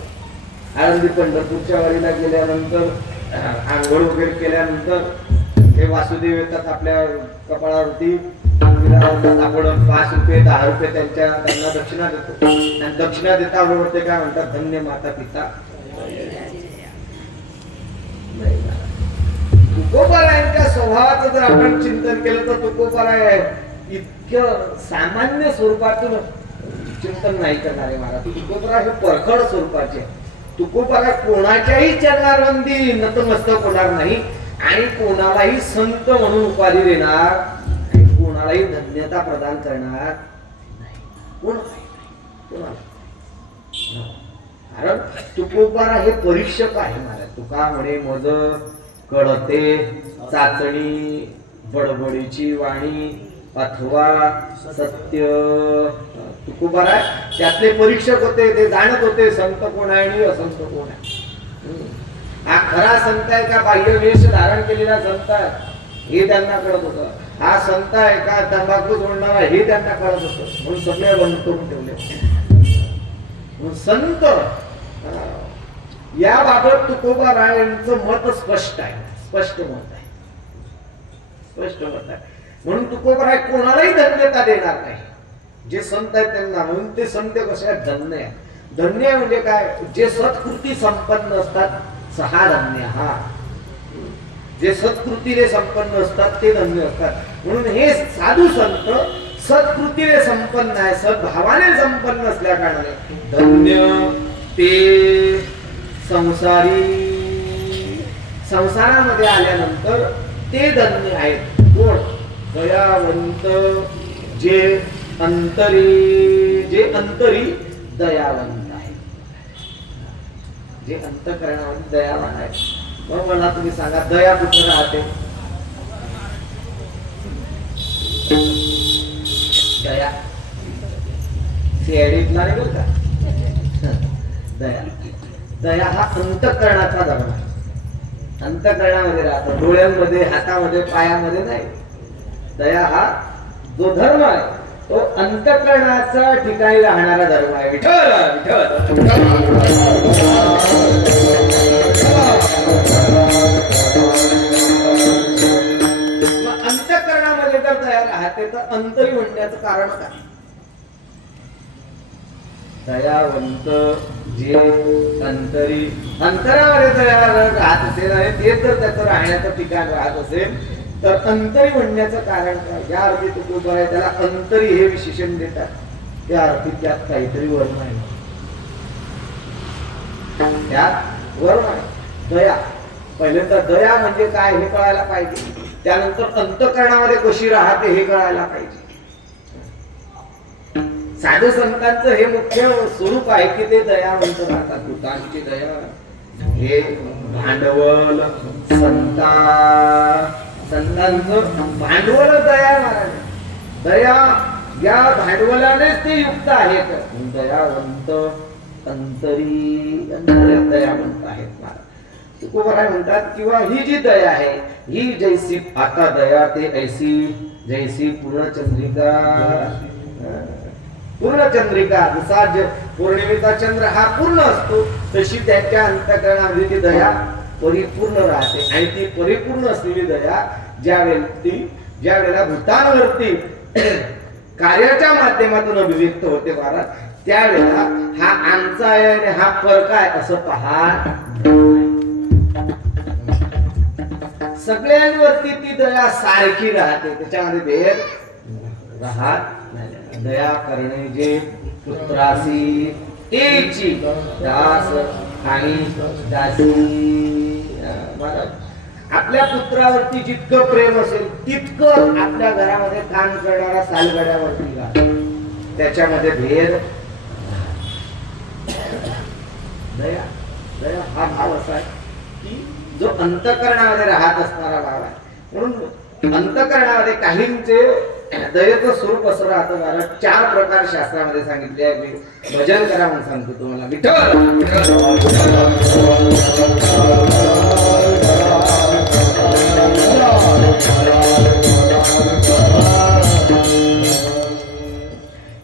आळंदी पंढरपूरच्या वारीला गेल्यानंतर आंघोळ वगैरे केल्यानंतर ते वासुदेव येतात आपल्या कपाळावरती. आपण 5 रुपये 10 रुपये त्यांना दक्षिणा देतो आणि दक्षिणा देता बरोबर ते काय म्हणतात? धन्य माता पिता. तुकोबारायांच्या स्वभावाचं जर आपण चिंतन केलं तर तुकोबाराय इतकं सामान्य स्वरूपातून चिंतन नाही करणारे महाराज. तुकोबाराय हे परखड स्वरूपाचे. तुकोबाराय कोणाच्याही चरणारवंदी नतमस्तक होणार नाही आणि कोणालाही संत म्हणून उपाधी देणार आणि कोणालाही धन्यता प्रदान करणार नाही. कारण तुकोबाराय हे परीक्षक आहे महाराज. तुका म्हणे मज कळते चाचणी, बडबडीची वाणी अथवा सत्य. तुकोबाराय त्यातले परीक्षक होते. ते जाणत होते संत कोण आहे आणि असंत कोण आहे. हा खरा संत आहे का बाह्य वेश धारण केलेला संत आहे हे त्यांना कळत होतं. हा संत आहे का तंबाखू सोडणारा हे त्यांना कळत होतं. म्हणून सगळे बंद करून ठेवले. संत याबाबत तुकोबारायांचं मत स्पष्ट आहे. स्पष्ट मत आहे. स्पष्ट मत आहे. म्हणून तुकोबाराय कोणालाही धन्यता देणार नाही. जे संत आहेत त्यांना. म्हणून ते संत कसे आहेत? धन्य आहे. धन्य म्हणजे काय? जे सत्कृती संपन्न असतात सहा धन्य. हा जे सत्कृतीने संपन्न असतात ते धन्य असतात. म्हणून हे साधू संत सत्कृतीने संपन्न आहे, सद्भावाने संपन्न असल्या कारणाने धन्य ते संसारी. संसारामध्ये आल्यानंतर ते धन्य आहेत. कोण? दयावंत. जे अंतरी दयावंत आहे. जे अंतःकरणामध्ये दयावान आहे. मग मला तुम्ही सांगा दया कुठे राहते? दया सीआयडीतला नाही बरं का. दया दया हा अंतःकरणाचा धर्म आहे. अंतःकरणामध्ये राहतो, डोळ्यांमध्ये, हातामध्ये, पायामध्ये नाही. दया हा जो धर्म आहे तो अंतःकरणाचा ठिकाणी राहणारा धर्म आहे. विठ्ठल अंतःकरणामध्ये जर दया राहते तर अंतरी म्हणण्याचं कारण काय? दयावंत जे अंतरी. अंतरामध्ये दया राहत असेल आणि ते जर त्याचं राहण्याचं ठिकाण राहत असेल तर अंतरी म्हणण्याचं कारण काय? या अर्थी तुकोबाराय त्याला अंतरी हे विशेषण देतात. त्या अर्थी त्यात काहीतरी वर्म आहे. त्यात वर्म आहे. दया. पहिल्यांदा दया म्हणजे काय हे कळायला पाहिजे. त्यानंतर अंतःकरणामध्ये कशी राहते हे कळायला पाहिजे. साधू संतांचं हे मुख्य स्वरूप आहे की ते दयावंत राहतात. भूतांची दया हे भांडवल संतांचं भांडवल दया महाराज. दया या भांडवलानेच ते युक्त आहेत. दयावंत अंतरी दयावंत आहेत महाराज. तुकोबाराय म्हणतात किंवा ही जी दया आहे ही जैसी आता दया ते ऐसी जैसी पूर्णचंद्रिका. पूर्णचंद्रिका जसा पौर्णिमेचा चंद्र हा पूर्ण असतो तशी त्याच्या अंतःकरणामध्ये ती दया परिपूर्ण राहते. आणि ती परिपूर्ण असलेली दया ज्या वेळेला भूतांवरती कार्याच्या माध्यमातून अभिव्यक्त होते महाराज त्यावेळेला हा आमचा आहे आणि हा फरक आहे असं पहा. सगळ्यांवरती ती दया सारखी राहते. त्याच्यामध्ये भेद राहत नाही. दया करणे जे पुत्रासी तेची दास आणि दासी. महाराज आपल्या पुत्रावरती जितकं प्रेम असेल तितकं आपल्या घरामध्ये काम करणारा सालगड्यावरती राहतो. त्याच्यामध्ये भेद. दया दया हा भाव असा आहे की जो अंतःकरणामध्ये राहत असणारा भाव आहे. म्हणून अंतःकरणामध्ये काहींचे दयेचं स्वरूप असं राहतं महाराज. 4 प्रकार शास्त्रामध्ये सांगितले आहे. मी भजन करा म्हणून सांगतो तुम्हाला.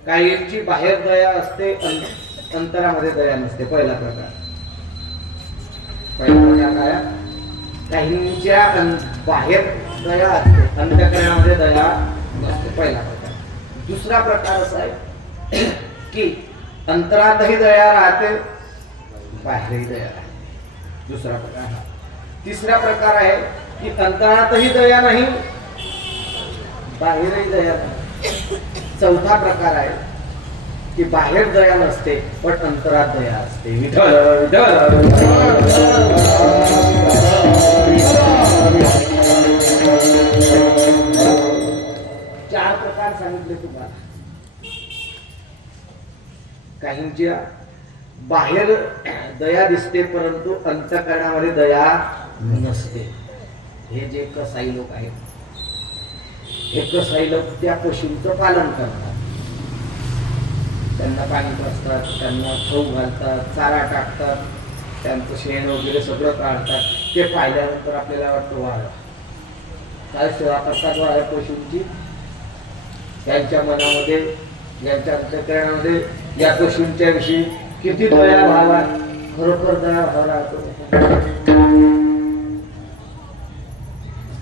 काहींची बाहेर दया असते अंतरामध्ये दया नसते. पहिला प्रकार काय? काहींच्या बाहेर दया असते अंतःकरणामध्ये दया नसते. पहिला प्रकार. दुसरा प्रकार असा आहे की अंतरातही दया राहते बाहेरही दया राहते. दुसरा प्रकार. तिसरा प्रकार आहे की अंतरातही दया नाही बाहेरही दया नाही. चौथा प्रकार आहे की बाहेर दया नसते पण अंतरात दया असते. विठ्ठल चार प्रकार सांगितले तुम्हाला. काहींच्या बाहेर दया दिसते परंतु अंतःकरणामध्ये दया नसते. हे जे कसाई लोक आहेत हे कसाई लोक त्या पशूंचं पालन करतात. त्यांना पाणी पाजतात, त्यांना खाऊ घालतात, चारा टाकतात, त्यांचं शेण वगैरे सगळं काढतात. ते पाहिल्यानंतर आपल्याला वाटतं वा काय सेवा करतात वा पशूंची. त्यांच्या मनामध्ये यांच्या अंतःकरणामध्ये या पशूंच्या विषयी किती दया व्हावा. खरोखर दया व्हावा.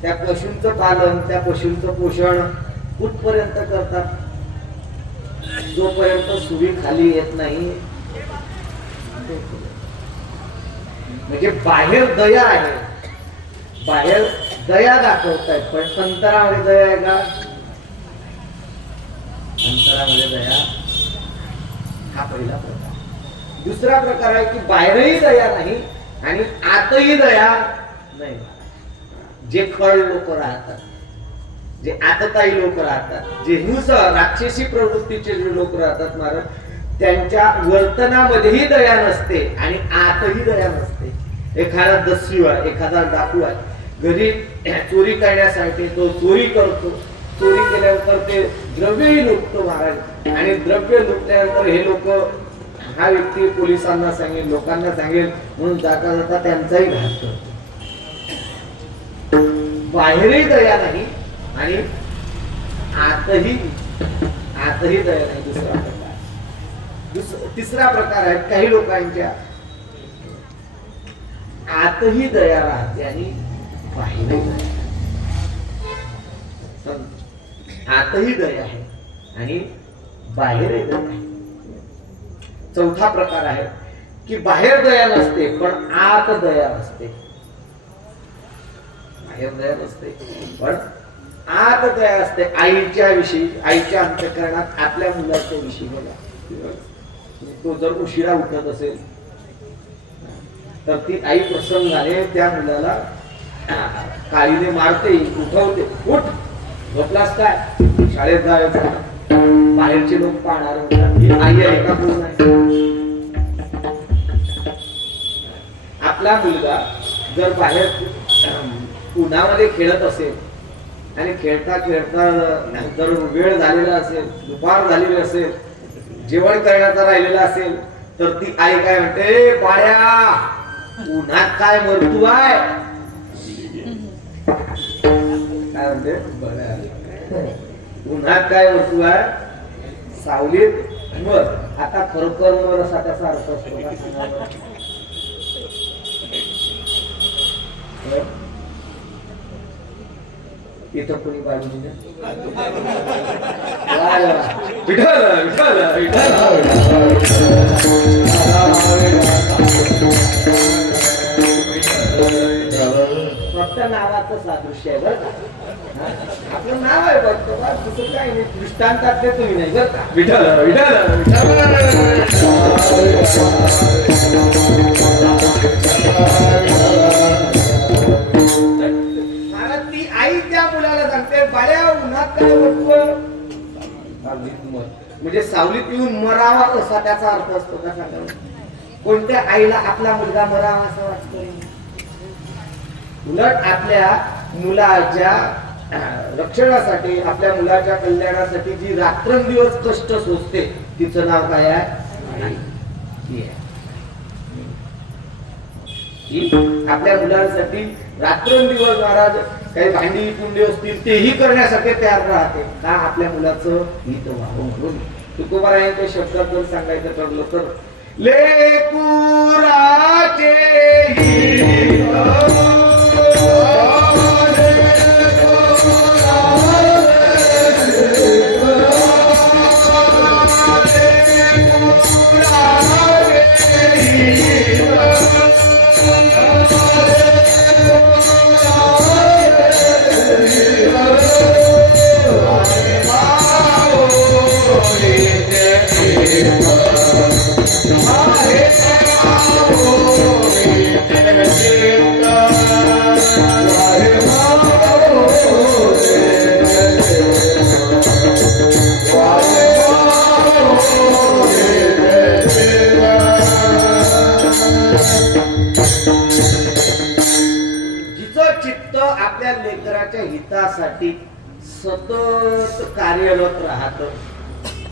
त्या पशूंचं पालन त्या पशूंचं पोषण कुठपर्यंत करतात जोपर्यंत सुरी खाली येत नाही. म्हणजे बाहेर दया आहे, बाहेर दया दाखवतायत पण अंतरामध्ये दया आहे का? अंतरामध्ये दया हा पहिला प्रकार. दुसरा प्रकार आहे की बाहेरही दया नाही आणि आतही दया नाही. जे खळ लोक राहतात, जे आतताई लोक राहतात, जे हिंस राक्षसी प्रवृत्तीचे जे लोक राहतात महाराज, त्यांच्या वर्तनामध्येही दया नसते आणि आतही दया नसते. एखादा दस्यू आहे, एखादा डाकू आहे, घरी चोरी करण्यासाठी तो चोरी करतो. चोरी केल्यानंतर ते द्रव्यही लुटतो महाराज. आणि द्रव्य लुटल्यानंतर हे लोक हा व्यक्ती पोलिसांना सांगेल, लोकांना सांगेल म्हणून जाता जाता त्यांचाही घात करतो. बाहेरही दया नाही आणि आतही दया नाही. दुसरा प्रकार. तिसरा प्रकार आहे काही लोकांच्या आतही दया राहते आणि बाहेरही दया. आतही दया आहे आणि बाहेरही दया आहे. चौथा प्रकार आहे की बाहेर दया नसते पण आत दया असते. बाहेर दया नसते पण आत दया असते. आईच्या विषयी, आईच्या अंतःकरणात आपल्या मुलाच्या विषयी बघा. तो जर उशिरा उठत असेल तर ती आई प्रसन्न झाले त्या मुलाला काळीने मारते, उठवते, उठ झोपलास काय, शाळेत जायचं, बाहेरचे लोक पाहणार होतात, ही आई आहे का कोण आहे? आपला मुलगा जर बाहेर उन्हामध्ये खेळत असेल आणि खेळता खेळता जर वेळ झालेला असेल, दुपार झालेली असेल, जेवण करण्याचा राहिलेला असेल, तर ती आई काय म्हणते, बाळ्या उन्हात काय मरतू आहे, काय म्हणते, उन्हात काय मरतू आहे, सावलीत मर. आता खरोखर मर असा त्याचा अर्थ असतो का? इथं कोणी बाजू विठ्ठल विठ्ठल फक्त नावाचं सादृश्य आहे बरं का, आपलं नाव आहे बघतो बा, दुसरं काही नाही, दृष्टांतातले तुम्ही नाही बरं का. विठ्ठल विठ्ठल ती आई त्या मुलाला सांगते, बाळ्या उन्हात काय वाटतं, म्हणजे सावलीत येऊन मरावा असा त्याचा अर्थ असतो का सांगा. कोणत्या आईला आपला मुलगा मरावा असं वाटतं? उलट आपल्या मुलाच्या रक्षणासाठी, आपल्या मुलाच्या कल्याणासाठी जी रात्रंदिवस कष्ट सोसते तिचं नाव काय आहे? आपल्या मुलांसाठी रात्रंदिवस महाराज काही भांडी कुंडी असतील तेही करण्यासाठी तयार राहते का, आपल्या मुलाचं हित व्हावं म्हणून. तुकोबारायांच्या शब्दात जर सांगायचं ठरलं तर, लेकुराचे हित लेकराच्या हितासाठी सतत कार्यरत राहत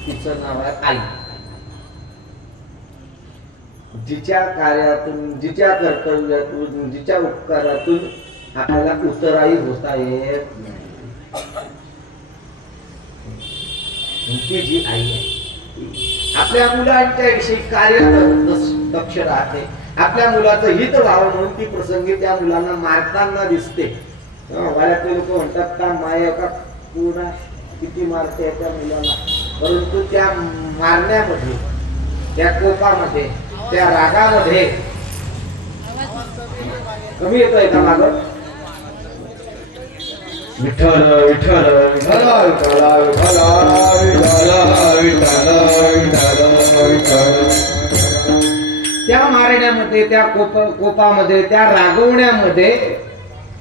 तिचं नाव आहे आई. जिच्या कार्यातून, जिच्या कर्तव्यातून, जिच्या उपकारातून आपल्याला उत्तराई होता येत ती जी आई आहे. आपल्या मुलांच्या विषयी कार्य दक्ष राहते, आपल्या मुलाचं हित व्हावं म्हणून ती प्रसंगी त्या मुलांना मारताना दिसते. वाड्यातले लोक म्हणतात का माया का पूर्ण किती मारते त्या मुलाला, परंतु त्या मारण्यामध्ये, त्या कोपामध्ये, त्या रागामध्ये कमी येतोय का माग? विठ्ठल विठ्ठल त्या मारण्यामध्ये, त्या कोपामध्ये, त्या रागवण्यामध्ये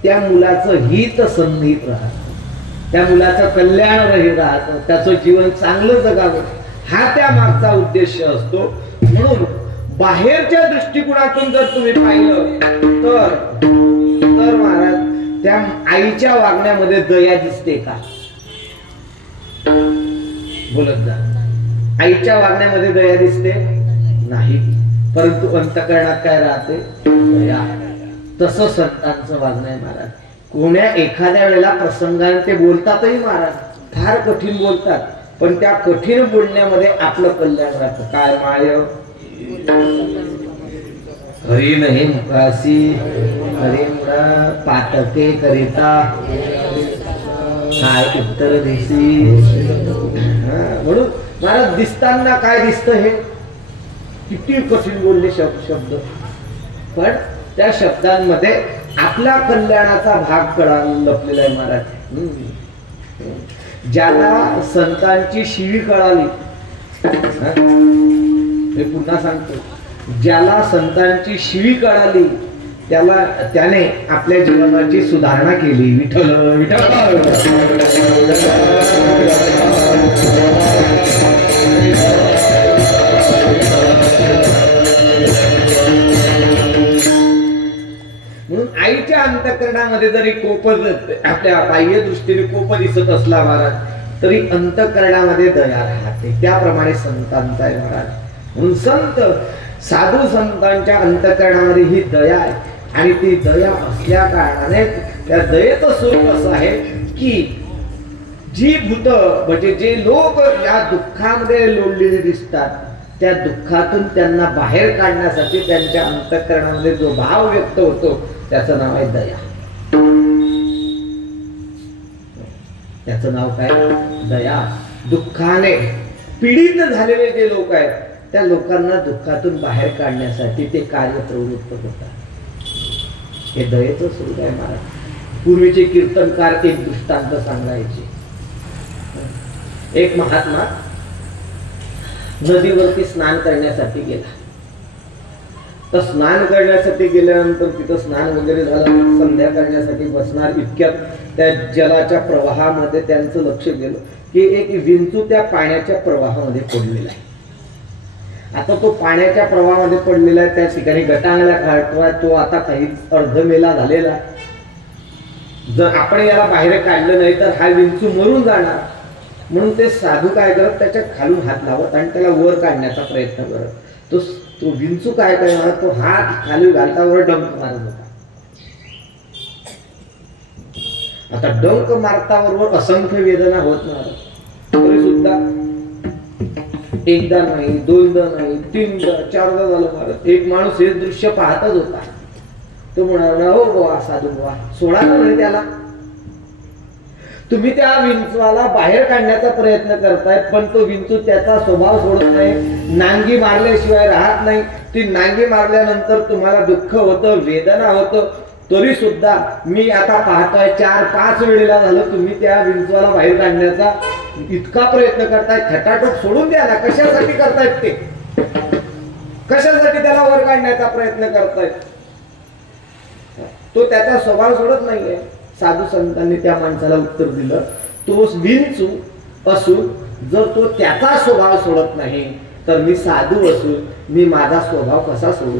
त्या मुलाचं हित संगीत राहत, त्या मुलाचं कल्याण राहत, त्याचं जीवन चांगलं जगावं हा त्या मागचा उद्देश असतो. म्हणून बाहेरच्या दृष्टिकोनातून जर तुम्ही पाहिलं तर महाराज त्या आईच्या वागण्यामध्ये दया दिसते का? बोलत जा. आईच्या वागण्यामध्ये दया दिसते नाही, परंतु अंतःकरणात काय राहते? दया. तसं संतांचं वागणं आहे महाराज. कोण्या एखाद्या वेळेला प्रसंगाने ते बोलतातही महाराज, फार कठीण बोलतात, पण त्या कठीण बोलण्यामध्ये आपलं कल्याण राहतं. काय माय हरी नाही मुखासी, हरी मुळा पातके करिता काय उत्तर देशी. म्हणून महाराज दिसताना काय दिसतं हे किती कठीण बोलले शब्द, पण त्या शब्दांमध्ये आपला कल्याणाचा भाग कळा लपलेला आहे महाराज. ज्याला संतांची शिवी कळाली, हे पुन्हा सांगतो, ज्याला संतांची शिवी कळाली त्याने आपल्या जीवनाची सुधारणा केली. विठ्ठल विठ्ठल. म्हणून आईच्या अंतःकरणामध्ये जरी कोप, आपल्या बाह्य दृष्टीने कोप दिसत असला महाराज, तरी अंतःकरणामध्ये दया राहते. त्याप्रमाणे संतांचा आहे महाराज. म्हणून संत, साधू संतांच्या अंतःकरणामध्ये ही दया आहे. आणि ती दया असल्या कारणाने त्या दयेचं स्वरूप असं आहे की जी भूत, म्हणजे जे लोक या दुःखामध्ये लोळलेले दिसतात, त्या दुःखातून त्यांना बाहेर काढण्यासाठी त्यांच्या अंतःकरणामध्ये जो भाव व्यक्त होतो त्याचं नाव आहे दया. त्याचं नाव काय? दया. दुःखाने पीडित झालेले जे लोक आहेत त्या लोकांना दुःखातून बाहेर काढण्यासाठी ते कार्य प्रवृत्त होतात. हे दयेचं स्वरूप आहे महाराज. पूर्वीचे कीर्तनकार एक दृष्टांत सांगायचे. एक महात्मा नदीवरती स्नान करण्यासाठी गेला. तर स्नान करण्यासाठी गेल्यानंतर तिथं स्नान वगैरे झालं, संध्या करण्यासाठी बसणार इतक्यात त्या जलाच्या प्रवाहामध्ये त्यांचं लक्ष गेलं की एक विंचू त्या पाण्याच्या प्रवाहामध्ये पडलेला आहे. आता तो पाण्याच्या प्रवाहामध्ये पडलेला आहे, त्या ठिकाणी गटांगला काढतोय तो. आता काही अर्धमेला झालेला. जर आपण याला बाहेर काढलं नाही तर हा विंचू मरून जाणार. म्हणून ते साधू काय करत, त्याच्या खालून हात लावत आणि त्याला वर काढण्याचा प्रयत्न करत. तो विंचू काय करणार, तो हात खाली घालता वर डंक मारत होता. आता डंक मारता बरोबर असंख्य वेदना होत नाही, तरी सुद्धा एकदा नाही, दोनदा नाही, तीनदा, चारदा झालं मारत. एक माणूस हे दृश्य पाहतच होता. तो म्हणाला, हो बुवा साधू बुवा, सोडा म्हणे त्याला. तुम्ही त्या विंचवाला बाहेर काढण्याचा प्रयत्न करताय, पण तो विंचू त्याचा स्वभाव सोडत नाही. नांगी मारल्याशिवाय राहत नाही. ती नांगी मारल्यानंतर तुम्हाला दुःख होतं, वेदना होतं, तरी सुद्धा मी आता पाहतोय 4-5 वेळेला झालं तुम्ही त्या विंचवाला बाहेर काढण्याचा इतका प्रयत्न करताय. खटाटोप सोडून द्या ना. कशासाठी करतायत ते? कशासाठी त्याला वर काढण्याचा प्रयत्न करतायत? तो त्याचा स्वभाव सोडत नाहीये. साधू संतांनी त्या माणसाला उत्तर दिलं, तो विंचू असून जर तो त्याचा स्वभाव सोडत नाही तर मी साधू असून मी माझा स्वभाव कसा सोडू?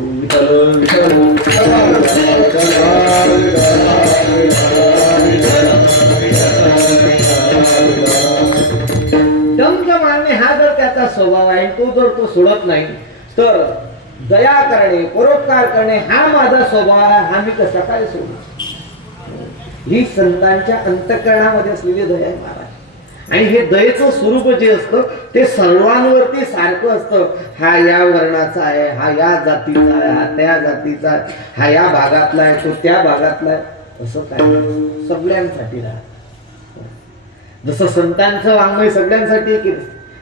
डंक मारणे हा जर त्याचा स्वभाव आहे, तो जर तो सोडत नाही, तर दया करणे, परोपकार करणे हा माझा स्वभाव आहे, हा मी कसा काय सोडू? ही संतांच्या अंतःकरणामध्ये असलेली दया आहे महाराज. आणि हे दयेचं स्वरूप जे असतं ते सर्वांवरती सारखं असतं. हा या वर्णाचा आहे, हा या जातीचा आहे, हा त्या जातीचा आहे, हा या भागातला आहे, तो त्या भागातला आहे, असं काय सगळ्यांसाठी राहत. जसं संतांचं वाङ्मय सगळ्यांसाठी आहे की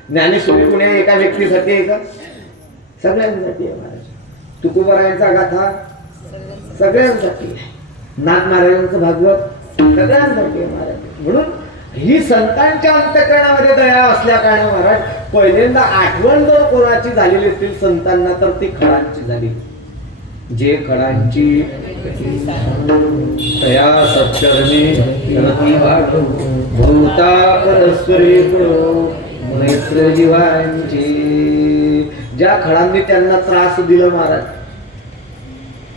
ज्ञानेश्वरी पुण्या एका व्यक्तीसाठी आहे का? सगळ्यांसाठी आहे महाराज. तुकोबरायांचा गाथा सगळ्यांसाठी आहे. नाथ महाराजांचं भागवत सगळ्यांसाठी आहे महाराज. म्हणून ही संतांच्या अंतःकरणामध्ये दया असल्या कारणाने महाराज पहिल्यांदा आठवण जर कोणाची झालेली असतील संतांना तर ती खडांची झाली. जे खडांची तया सत्कर्मी रती वाटो भूतापदस्वरे गुणो मैत्र जीवांची. ज्या खडांनी त्यांना त्रास दिला महाराज,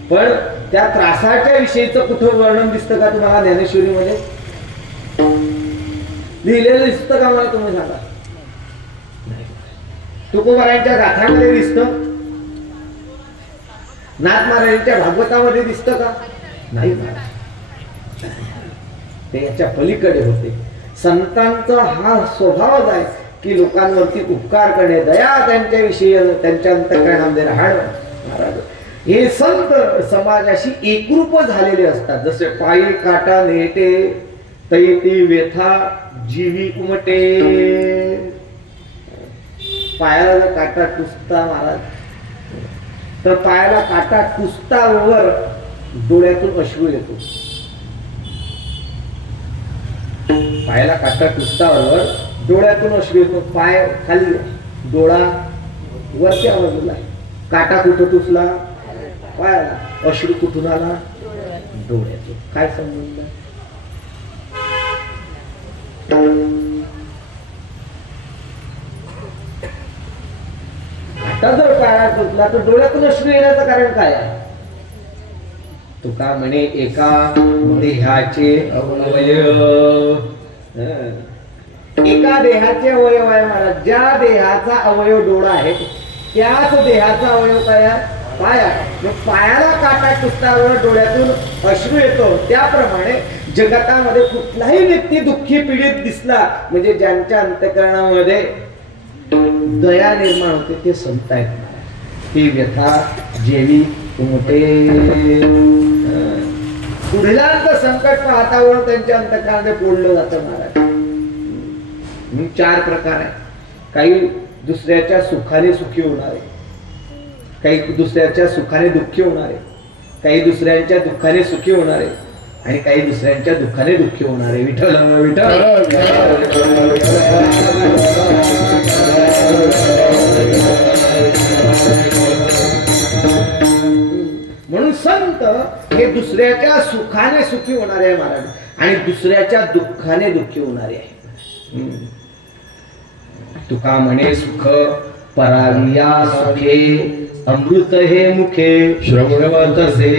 पण त्या त्रासाच्या विषयीचं कुठं वर्णन दिसतं का तुम्हाला ज्ञानेश्वरीमध्ये? लिहिलेलं दिसतं का मला तुम्ही सांगा? तुकोबारायांच्या गाथामध्ये दिसतं? नाथ महाराजांच्या भागवतामध्ये दिसतं का? नाही महाराज. ते याच्या पलीकडे होते. संतांचा हा स्वभावच आहे की लोकांवरती उपकार करणे, दया त्यांच्याविषयी, त्यांच्या अंतःकरणामध्ये राहणं महाराज. हे संत समाजाशी एकरूप झालेले असतात. जसे पायी काटा नेटे तैती व्यथा जीवी उमटे. पायाला काटा टुसता महाराज, तर पायाला काटा टुसतावर डोळ्यातून अश्रू येतो. पायाला काटा टुसतावर डोळ्यातून अश्रू येतो. पाय खाली, डोळा वरच्या बाजूला. काटा कुठं टुसला? पायाला, अश्रू कुठून आला? डोळ्यातून. काय संबंध? आता जर पायाला टोचला तर डोळ्यातून अश्रू येण्याचं कारण काय आहे? तुका म्हणे एका देहाचे अवयव, एका देहाचे अवयव आहे महाराज. ज्या देहाचा अवयव डोळा आहे त्याच देहाचा अवयव काय आहे? पाय आहे. मग पायाला काटा टुचल्यावर डोळ्यातून अश्रू येतो, त्याप्रमाणे जगतामध्ये कुठलाही व्यक्ती दुःखी पीडित दिसला म्हणजे ज्यांच्या अंतःकरणामध्ये दया निर्माण होते ते संत आहेत. ती व्यथा जेवी मोठे पुढल्यांचं संकट पाहतावर त्यांच्या अंतःकरणामध्ये बोललं जातं महाराज. म्हणून 4 प्रकार आहे. काही दुसऱ्याच्या सुखाने सुखी होणारे, काही दुसऱ्याच्या सुखाने दुःखी होणारे, काही दुसऱ्यांच्या दुःखाने सुखी होणारे आणि काही दुसऱ्यांच्या दुःखाने दुःखी होणारे. विठ्ठल म्हणून संत हे दुसऱ्याच्या सुखाने सुखी होणारे आहे महाराज आणि दुसऱ्याच्या दुःखाने दुःखी होणारे आहे. तुका म्हणे सुख पराविया सुखे, अमृत हे मुखे श्रवणवतसे.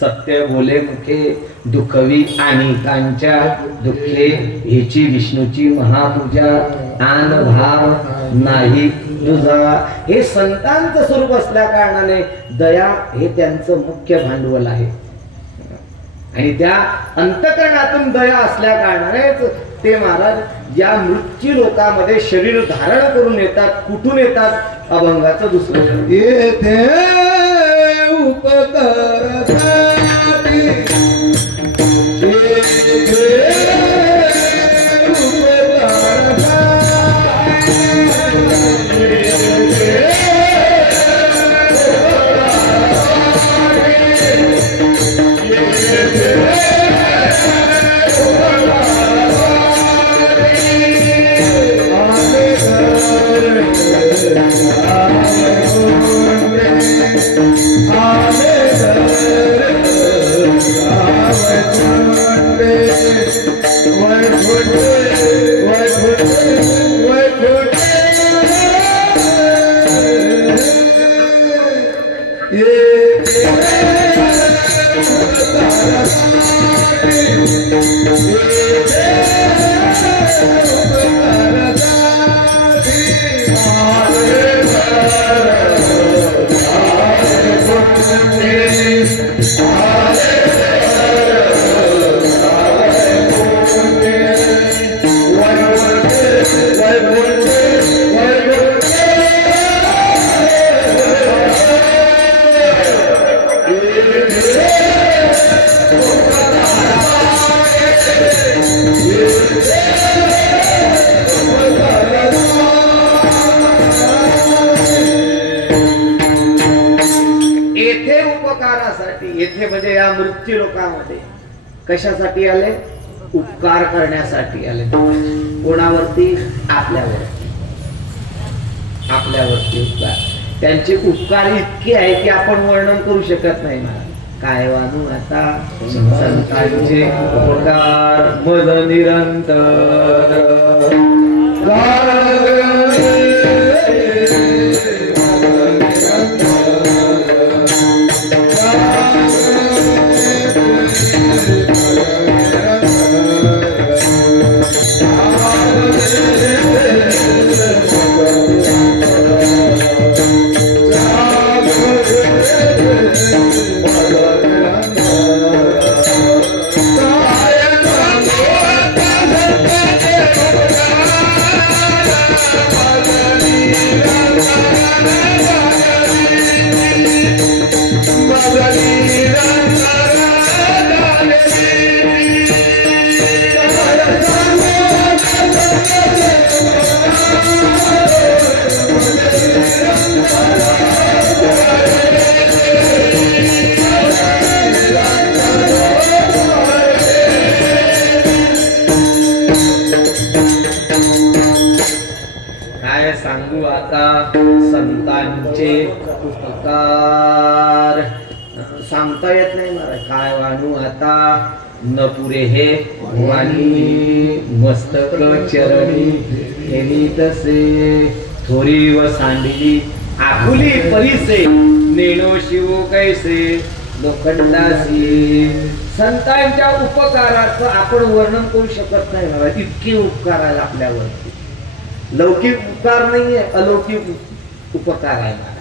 सत्य बोले मुखे, दुखवी अनेकांच्या दुःखे, हेची विष्णूची महापूजा, आन भाव नाही तुझा. हे संतांचं स्वरूप असल्या कारणाने दया हे त्यांचं मुख्य भांडवल आहे आणि त्या अंतःकरणातून दया असल्या कारणाने ते महाराज या मृत्यू लोकांमध्ये शरीर धारण करून येतात. कुठून येतात? अभंगाचं दुसरं येथे उपकारसाठी, येथे म्हणजे या मृत्यू लोकांमध्ये कशासाठी आले? उपकार करण्यासाठी आले. कोणावरती? आपल्यावरती. आपल्यावरती उपकार. त्यांचे उपकार इतके आहे की आपण वर्णन करू शकत नाही महाराज. काय वानू आता संतांचे उपकार मज निरंतर. Bye. सांगता येत नाही महाराज. काय वाणू आता न पुरे हे वाणी मस्तक चरणी हेनी तसे थोरी व सांडली आपुली परिसे नेणो शिव कैसे लोखंडासी. संतांच्या उपकाराचं आपण वर्णन करू शकत नाही महाराज. इतके उपकार आहे आपल्यावरती. लौकिक उपकार नाहीये, अलौकिक उपकार आहे महाराज.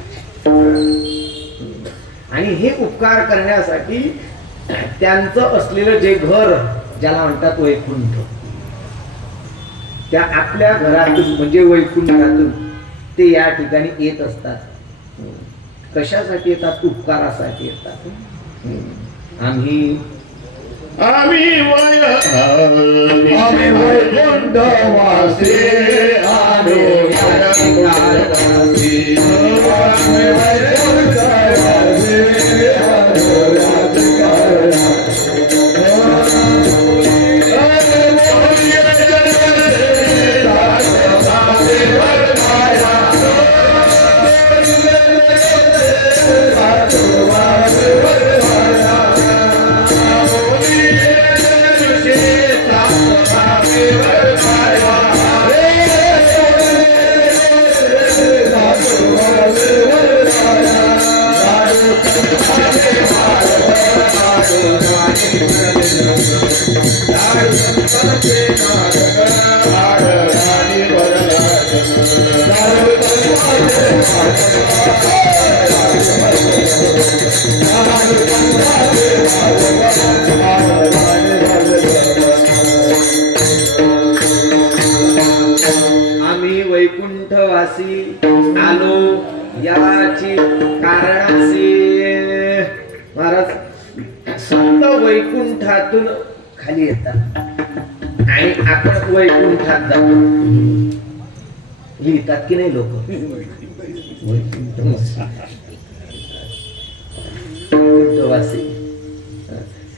आणि हे उपकार करण्यासाठी त्यांचं असलेलं जे घर ज्याला म्हणतात वैकुंठ, त्या आपल्या घरातून म्हणजे वैकुंठातून ते या ठिकाणी येत असतात. कशासाठी येतात? उपकारासाठी येतात. आम्ही वैकुंठ वासी आलो वैकुंठ वासी आम्ही वैकुंठवासी आलो याची कारणासी. महाराज संत वैकुंठातून खाली येतात आणि आपण वैकुंठात जातो. लिहितात की नाही लोक? वैकुंठवासी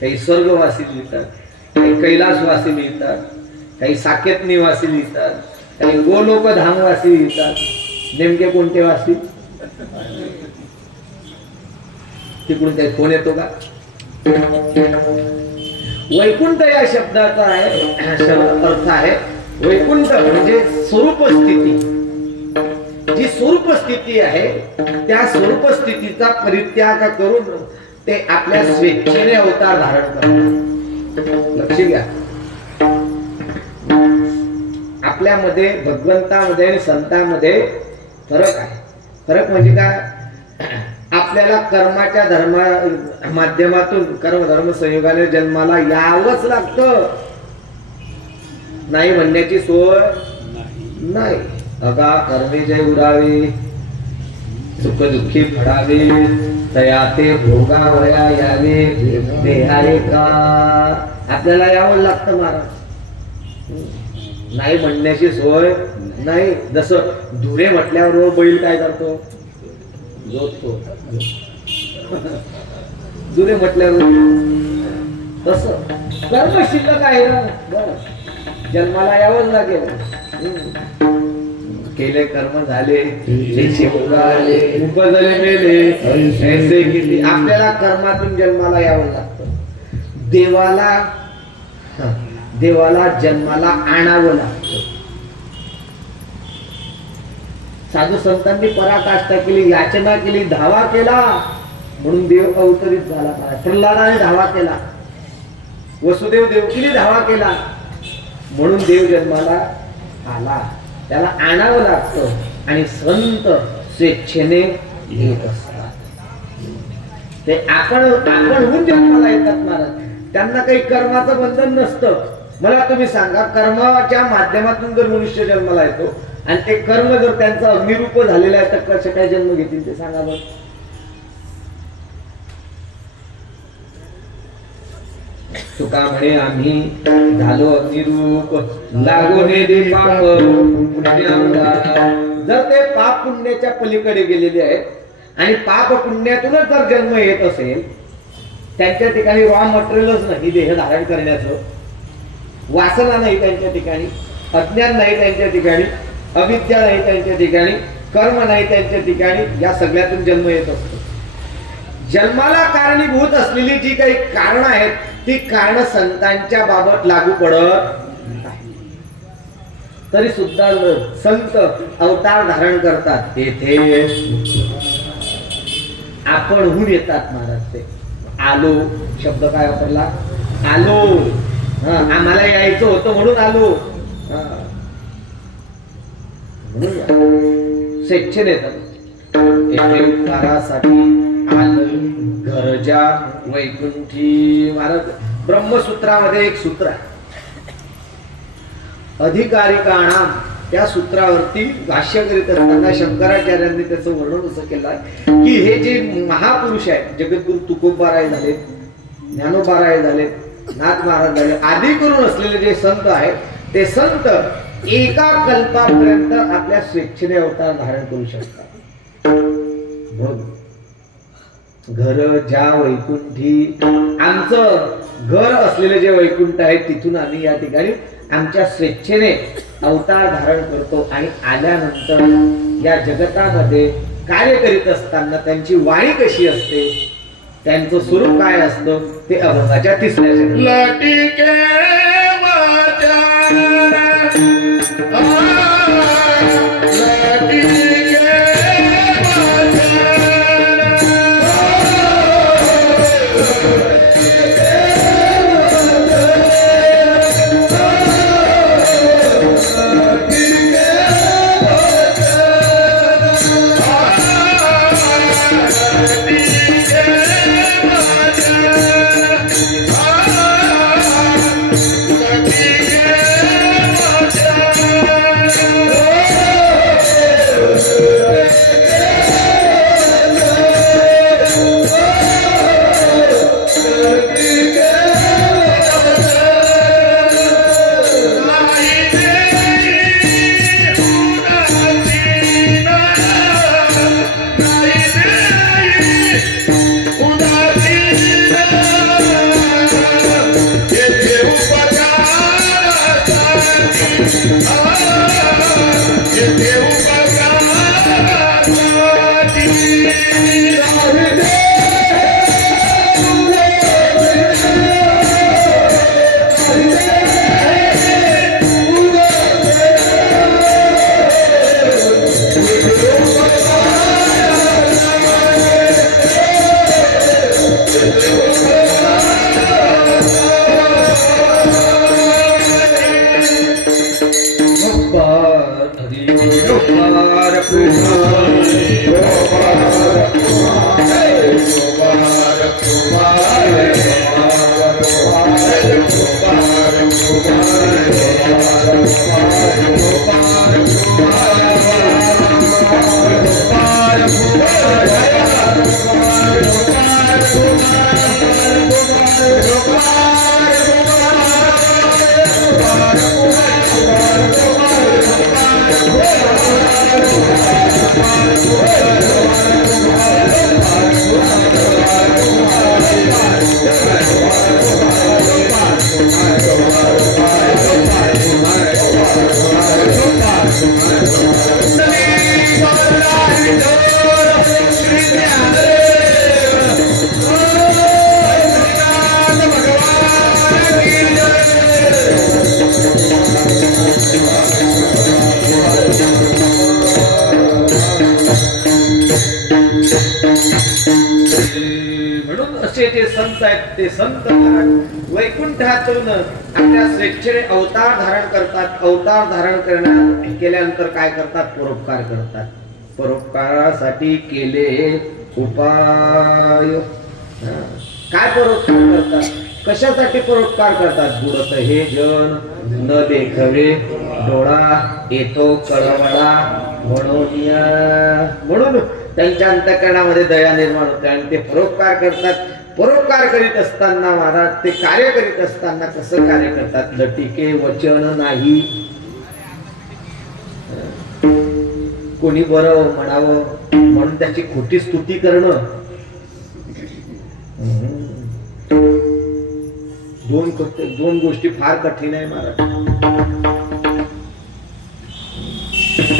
काही स्वर्गवासी लिहितात, काही कैलासवासी लिहितात, काही साकेत निवासी लिहितात, काही गोलोक धामवासी लिहितात. नेमके कोणते वासी? तिकडून काही फोन येतो का? वैकुंठ या शब्दाचा अर्थ आहे वैकुंठ म्हणजे स्वरूप स्थिती. जी स्वरूप स्थिती आहे त्या स्वरूप स्थितीचा परित्याग करून ते आपल्या स्वेच्छेने अवतार धारण करतात. लक्ष घ्या, आपल्यामध्ये भगवंतामध्ये आणि संतांमध्ये फरक आहे. फरक म्हणजे काय? आपल्याला कर्माच्या धर्मा माध्यमातून कर्म धर्म संयोगाने जन्माला यावंच लागतं. नाही म्हणण्याची सोय नाही. अगा कर्मे जय उरावे सुख दुःखी फडावे तया ते भोगावया यावे देहारे का. आपल्याला यावं लागतं महाराज. नाही म्हणण्याची सोय नाही. जसं धुरे म्हटल्यावर बैल काय करतो? जोडतो. धुरे म्हटल्यावर तसं कर्म शिल्लक आहे ना. बरं, जन्माला यावंच लागेल. केले कर्म झाले उपजले मेले ऐसे किती. आपल्याला कर्मातून जन्माला यावं लागतं. देवाला जन्माला आणावं लागतं. साधू संतांनी पराकाष्ठा केली, याचना केली, धावा केला म्हणून देव अवतरित झाला. प्रल्हादाने धावा केला, वसुदेव देवकीने धावा केला म्हणून देव जन्माला आला. त्याला आणावं लागतं आणि संत स्वेच्छेने येत असतात. ते आपण होऊन जन्माला येतात महाराज. त्यांना काही कर्माचं बंधन नसतं. मला तुम्ही सांगा, कर्माच्या माध्यमातून जर मनुष्य जन्माला येतो आणि ते कर्म जर त्यांचा अग्निरूप झालेला आहे तर कसे काय जन्म घेतील ते सांगा बरं. तुका म्हणे आम्ही झालो अग्निरूप लागोने दे पाप पुण्याला. जर ते पाप पुण्याच्या पलीकडे गेलेले आहेत आणि पाप पुण्यातूनच जर जन्म येत असेल, त्यांच्या ठिकाणी रॉ मटेरियलच नाही देह धारण करण्याचं, वासना नाही त्यांच्या ठिकाणी, अज्ञान नाही त्यांच्या ठिकाणी, अविद्या नाही त्यांच्या ठिकाणी, कर्म नाही त्यांच्या ठिकाणी, या सगळ्यातून जन्म येत असतो. जन्माला कारणीभूत असलेली जी काही कारण आहेत ती कारण संतांच्या बाबत लागू पडत नाही. तरी सुद्धा संत अवतार धारण करतात. येथे आपणहून येतात महाराज. ते आलो शब्द काय वापरला? आलो. आम्हाला यायचं होतं म्हणून आलो. स्वेच्छेने येतात. येथे उपकारासाठी आलं घरच्या वैकुंठी. महाराज ब्रह्मसूत्रामध्ये एक सूत्र आहे, अधिकारिकाणाम. त्या सूत्रावरती भाष्य करीत असताना शंकराचार्यांनी त्याचं वर्णन असं केलं आहे की हे जे महापुरुष आहेत, जगद्गुरु तुकोबाराय झाले, ज्ञानोबाराय झाले, नाथ महाराज झाले, आदी करून असलेले जे संत आहेत ते संत एका कल्पापर्यंत आपल्या स्वेच्छेने अवतार धारण करू शकतात. घर ज्या वैकुंठी, आमचं घर असलेले जे वैकुंठ आहे तिथून आम्ही या ठिकाणी आमच्या स्वेच्छेने अवतार धारण करतो. आणि आल्यानंतर या जगतामध्ये कार्य करीत असताना त्यांची वाणी कशी असते, त्यांचं स्वरूप काय असतं ते अभंगाच्या तिसऱ्या लटिके वाचा म्हणून असे जे संत आहेत ते संत वैकुंठातून आपल्या स्वेच्छेने अवतार धारण करतात. अवतार धारण केल्यानंतर काय करतात? परोपकार करतात. परोपकारासाठी केले उपाय. काय परोपकार करतात? कशासाठी परोपकार करतात? बुडत हे जन न देखवे डोळा येतो कळवळा म्हणून त्यांच्या अंतःकरणामध्ये दया निर्माण होते आणि ते परोपकार करतात. परोपकार करीत असताना महाराज ते कार्य करीत असताना कसं कार्य करतात? लटिके वचन नाही. कोणी बरं म्हणावं म्हणून त्याची खोटी स्तुती करणं. दोन गोष्टी फार कठीण आहे महाराज.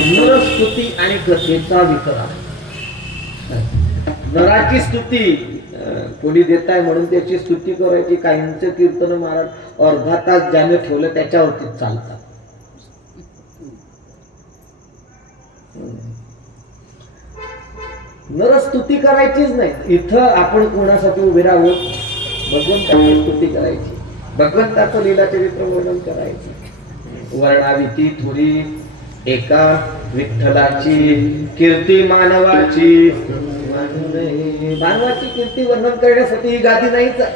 नरस्तुती आणि कथेचा विकार. नराची स्तुती कोणी देत आहे म्हणून त्याची स्तुती करायची. काहींचं कीर्तन महाराज अर्धा तास ज्याने ठेवलं त्याच्यावरतीच चालतात. नरस्तुती करायचीच नाही. इथं आपण कोणासाठी उभे राहून भगवंताची स्तुती करायची, भगवंताचं लीलाचरित्र वर्णन करायचं. वर्णाविती थोडी एका विठ्ठलाची कीर्ती मानवाची, मानवाची कीर्ती वर्णन करण्यासाठी ही गादी नाहीच आहे,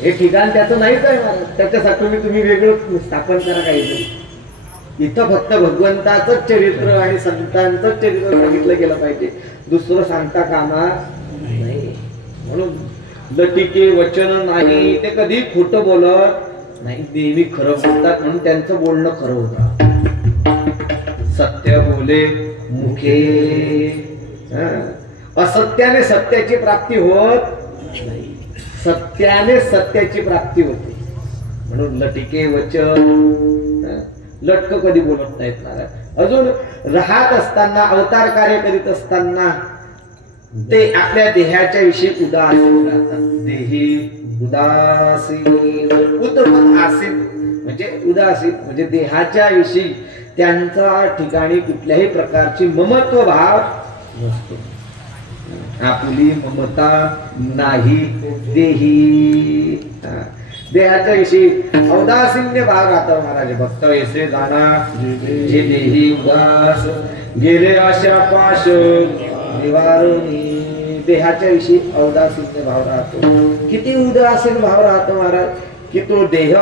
हे ठिकाण त्याचं नाहीच आहे महाराज. त्याच्यासाठी तुम्ही वेगळं स्थापन करा काहीतरी. इथं फक्त भगवंताचं चरित्र आणि संतांचं चरित्र सांगितलं गेलं पाहिजे, दुसरं सांगता कामा नाही. म्हणून लटिके वचन नाही, ते कधी खोटं बोलत नाही, नेहमी खरं बोलतात म्हणून त्यांचं बोलणं खरं होतं. सत्य बोले मुखे, असत्याने सत्याची प्राप्ती होत नाही, सत्याने सत्याची प्राप्ती होते. म्हणून लटिके वचन, लटक कधी बोलत नाहीत महाराज. अजून राहत असताना, अवतार कार्य करीत असताना ते आपल्या देहाच्या विषयी उदासीन राहतात. देही उदासीन, उतमन आसीन म्हणजे उदासीन म्हणजे देहाच्या विषयी त्यांचा ठिकाणी कुठल्याही प्रकारची ममत्व भाव नसतो. आपुली ममता नाही देही, देहाच्या विषयी औदासीन्य भाव राहतो महाराज. भक्त ऐसे जाणा जे देही उदास, गेले आशा पाश निवारणी. देहाच्या विषयी औदासीन्य भाव राहतो. किती उदासीन भाव राहतो महाराज की तो देह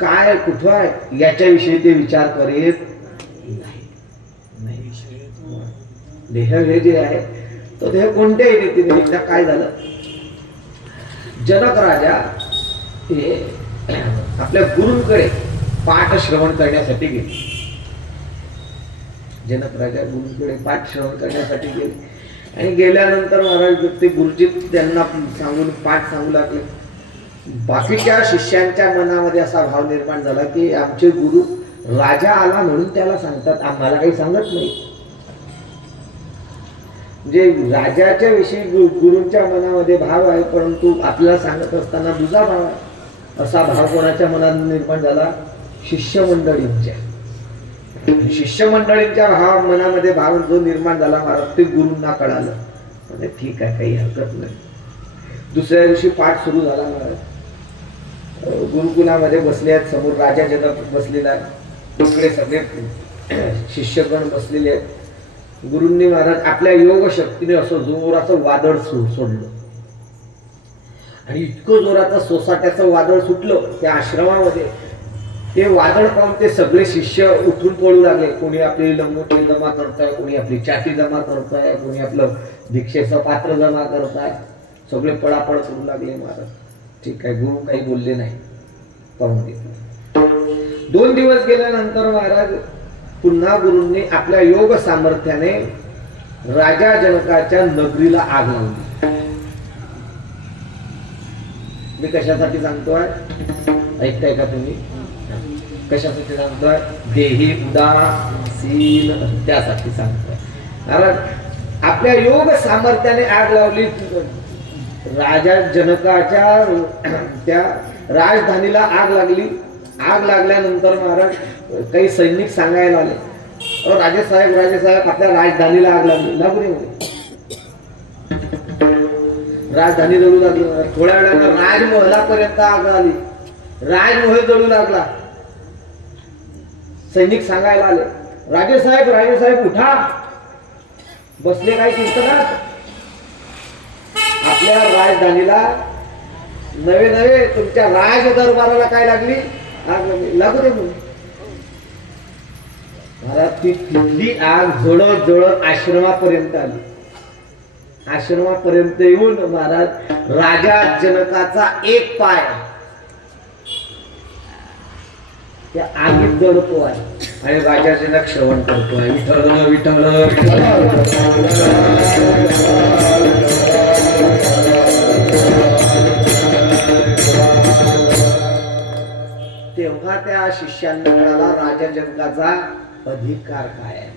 काय कुठं आहे याच्याविषयी ते विचार करीत नाही. देह हे जे आहे तो देह कोणत्याही रीतीने, एकदा काय झालं, जनक राजा हे आपल्या गुरूंकडे पाठ श्रवण करण्यासाठी गेले. जनक राजा गुरूंकडे पाठ श्रवण करण्यासाठी गेले आणि गेल्यानंतर महाराज ते गुरुजी त्यांना सांगून पाठ सांगू लागले. बाकीच्या शिष्यांच्या मनामध्ये असा भाव निर्माण झाला की आमचे गुरु राजा आला म्हणून त्याला सांगतात, आम्हाला काही सांगत नाही. म्हणजे राजाच्या विषयी गुरूंच्या मनामध्ये भाव आहे, परंतु आपल्याला सांगत असताना दुसरा भाव आहे. असा भाव कोणाच्या मनात निर्माण झाला? शिष्यमंडळींच्या. शिष्यमंडळींच्या मनामध्ये भाव जो निर्माण झाला महाराज ते गुरूंना कळालं. म्हणजे ठीक आहे, काही हरकत नाही. दुसऱ्या दिवशी पाठ सुरू झाला महाराज. गुरुकुलामध्ये बसले आहेत, समोर राजा जनक बसलेला आहे, इकडे सगळे शिष्यगण बसलेले आहेत. गुरूंनी महाराज आपल्या योग शक्तीने असं जोराचं वादळ सोडलं आणि इतकं जोराचं सोसाट्याचं वादळ सुटलं त्या आश्रमामध्ये. ते वादळ पाहून ते सगळे शिष्य उठून पळू लागले. कोणी आपली लंगोटी जमा करताय, कोणी आपली चाटी जमा करताय, कोणी आपलं दीक्षेचं पात्र जमा करताय. सगळे पळापळ करू लागले महाराज. ठीक आहे, गुरु काही बोलले नाही, पाहून घेतलं. 2 दिवस गेल्यानंतर महाराज पुन्हा गुरूंनी आपल्या योग सामर्थ्याने राजा जनकाच्या नगरीला आग लावली. मी कशासाठी सांगतोय ऐकताय का तुम्ही? कशासाठी सांगतोय? देही उदासीन त्यासाठी सांगतोय. कारण आपल्या योग सामर्थ्याने आग लावली. राजा जनकाच्या त्या राजधानीला आग लागली. आग लागल्यानंतर महाराज काही सैनिक सांगायला आले, राजेसाहेब आपल्या राजधानीला आग लागली. लागू नये म्हणे. राजधानी जळू लागली. थोड्या वेळानं राजमहलापर्यंत आग आली. राजमहल जळू लागला. सैनिक सांगायला आले, राजेसाहेब उठा. बसले काय कीर्तनात. आपल्या राजधानीला नवे तुमच्या राज दरबाराला काय लागली? आग लागली. लागू दे म्हणून. महाराज तिथली आग जळत आश्रमापर्यंत आली. आश्रमापर्यंत येऊन महाराज राजा जनकाचा एक पाय त्या आगीत जळतो आहे आणि राजा जनक श्रवण करतो आहे. विठ्ठल विठ्ठल तेव्हा त्या शिष्यांना कळाला राजा जनकाचा अधिकार काय आहे.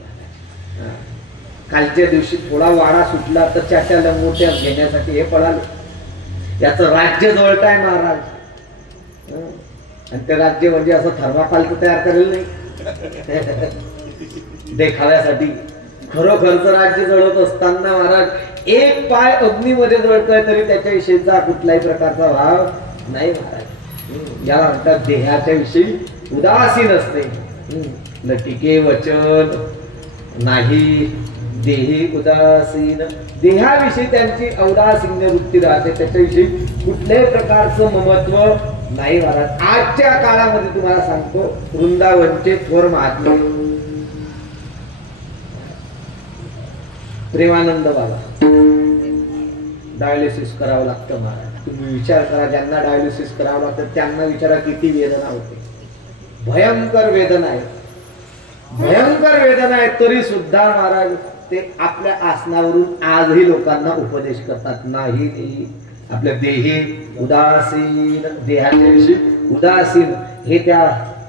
कालच्या दिवशी थोडा वाडा सुटला तर चाट्या लंगोट्या घेण्यासाठी हे पळाले. याचं राज्य जवळताय महाराज. आणि ते राज्य म्हणजे असं थर्मापालचं तयार करेल नाही देखाव्यासाठी. खरोखरचं राज्य जळत असताना महाराज एक पाय अग्नीमध्ये जळतोय तरी त्याच्याविषयीचा कुठलाही प्रकारचा भाव नाही महाराज. याला म्हणतात देहाच्या विषयी उदासीन असते. लटिके वचन नाही देही उदासीन. देहाविषयी त्यांची औदासीन्य वृत्ती राहते. त्याच्याविषयी कुठल्याही प्रकारचं ममत्व नाही महाराज. आजच्या काळामध्ये तुम्हाला सांगतो वृंदावनचे थोर महात्मे प्रेमानंद बाबा डायलिसिस करावं लागतं महाराज. तुम्ही विचार करा, ज्यांना डायलिसिस करावं लागतं त्यांना विचारा किती वेदना होते. भयंकर वेदना आहे, भयंकर वेदना आहे. तरी सुद्धा महाराज ते आपल्या आसनावरून आजही लोकांना उपदेश करतात. नाही आपल्या देही उदासीन, देहाच्या विषयी उदासीन हे त्या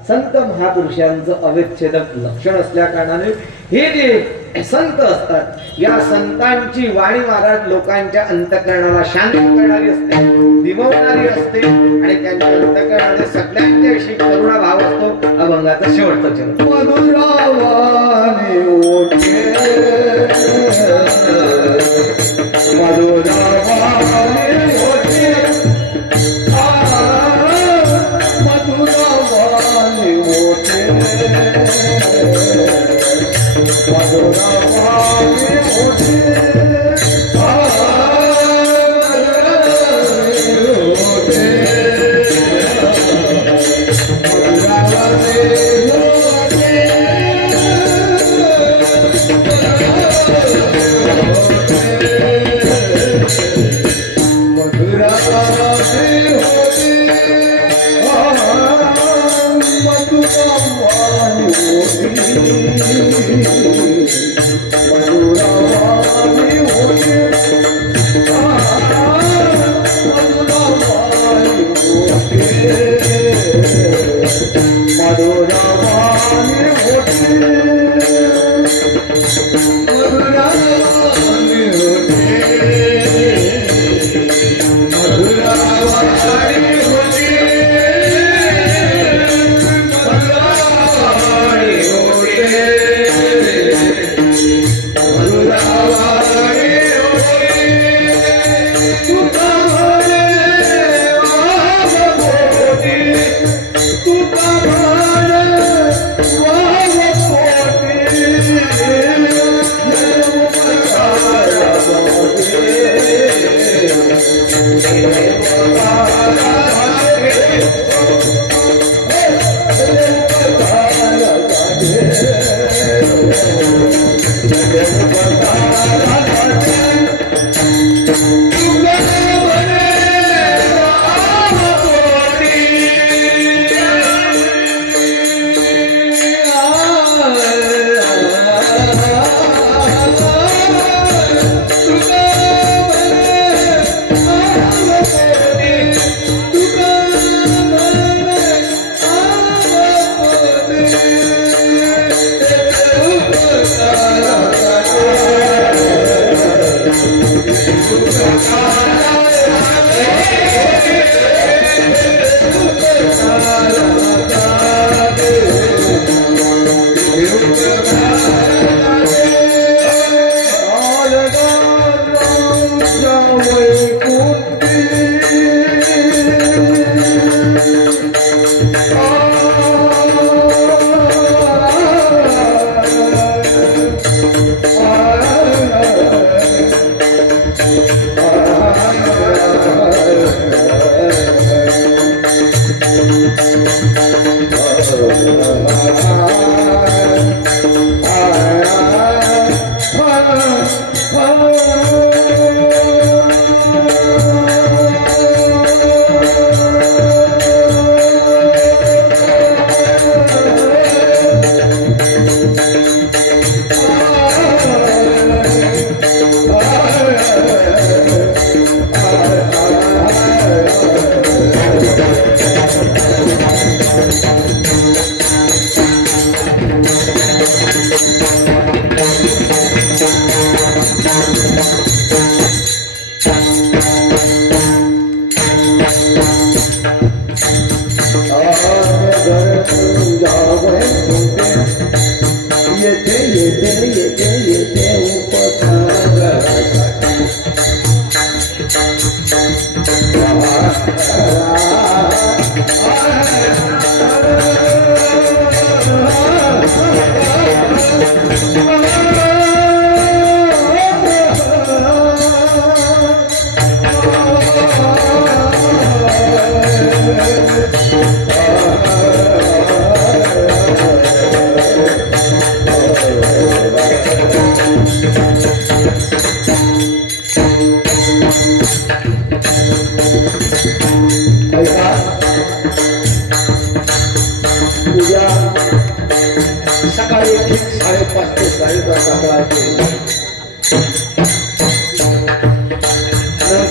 संत महापुरुषांचं अविच्छेदक लक्षण असल्या कारणाने हे जे संत असतात या संतांची वाणी महाराज लोकांच्या अंतःकरणाला शांत करणारी असते, निमवणारी असते आणि त्यांच्या अंतःकरणाने सगळ्यांच्या विषयी करुणा भाव असतो. अभंगाचा शेवटचा चरण. मधुरावाणी ओठे मधुरावाणी ओठे मधुरावाणी ओठे मधुरावाणी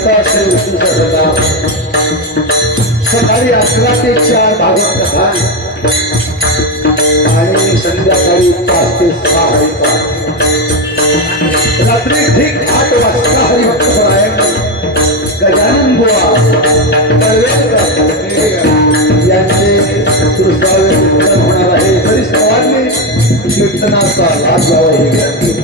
माता श्री विष्णू सहस्रनाम सकाळी 11 ते 4 भागवत कथा आणि संध्याकाळी 5 ते 6 हरिपाठ. रात्री ठीक 8 वाजता हरिभक्त परायण गजानन बुवा यांचे सुरसावे कीर्तन होणार आहे. तरी सर्वांनी कीर्तनाचा लाभ घ्यावा ही विनंती.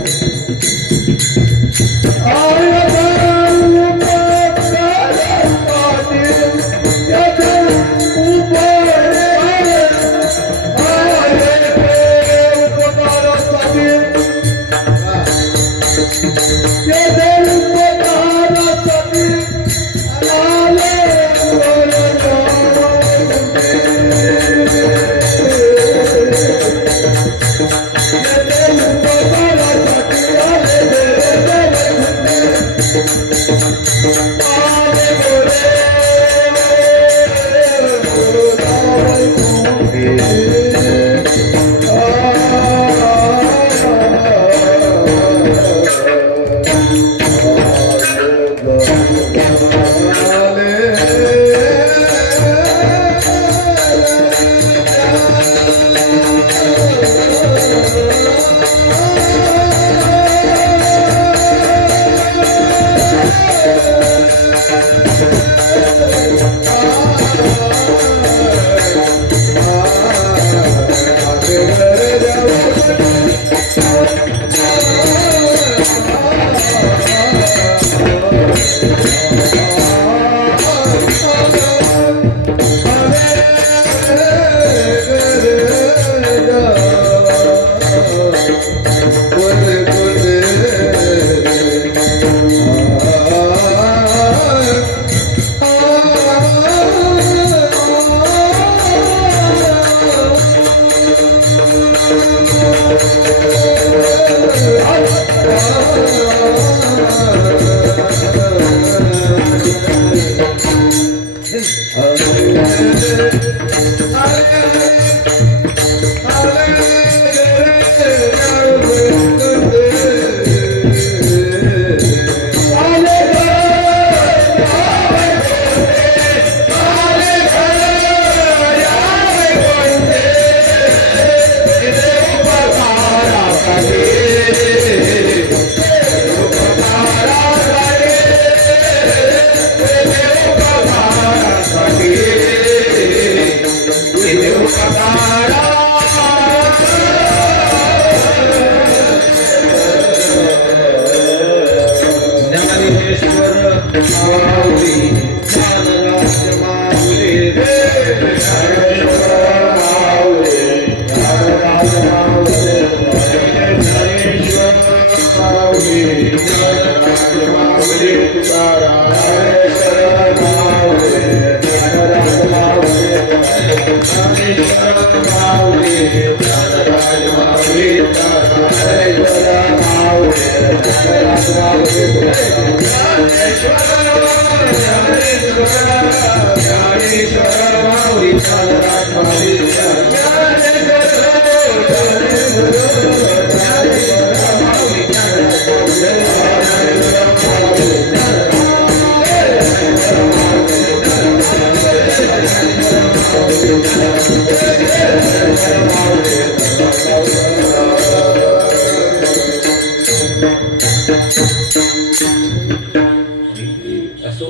असो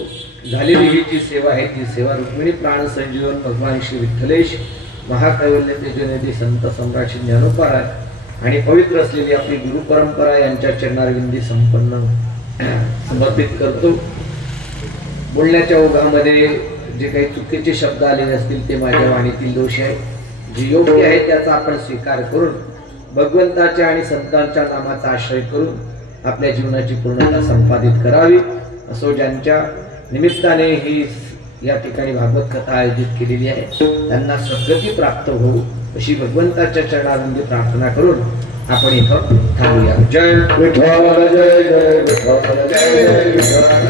झालेली ही जी सेवा आहे ती सेवा रुक्मिणी प्राण संजीवन भगवान श्री विठ्ठलेश महाकैवल्य तेजनिधी संत सम्राट श्री ज्ञानोबा आणि पवित्र असलेली आपली गुरु परंपरा यांच्या चरणारविंदी संपन्न समर्पित करतो. बोलण्याच्या ओघामध्ये जे काही चुकीचे शब्द आलेले असतील ते माझ्या वाणीतील दोष आहे. जे योग्य आहे त्याचा आपण स्वीकार करून भगवंताच्या आणि संतांच्या नामाचा आश्रय करून आपल्या जीवनाची पूर्णता संपादित करावी. असो ज्यांच्या निमित्ताने ही या ठिकाणी भागवत कथा आयोजित केलेली आहे त्यांना सद्गती प्राप्त होऊ अशी भगवंताच्या चरणामध्ये प्रार्थना करून आपण इथं थांबूया. जय विठ्ठल जय जय विठ्ठल जय विठ्ठल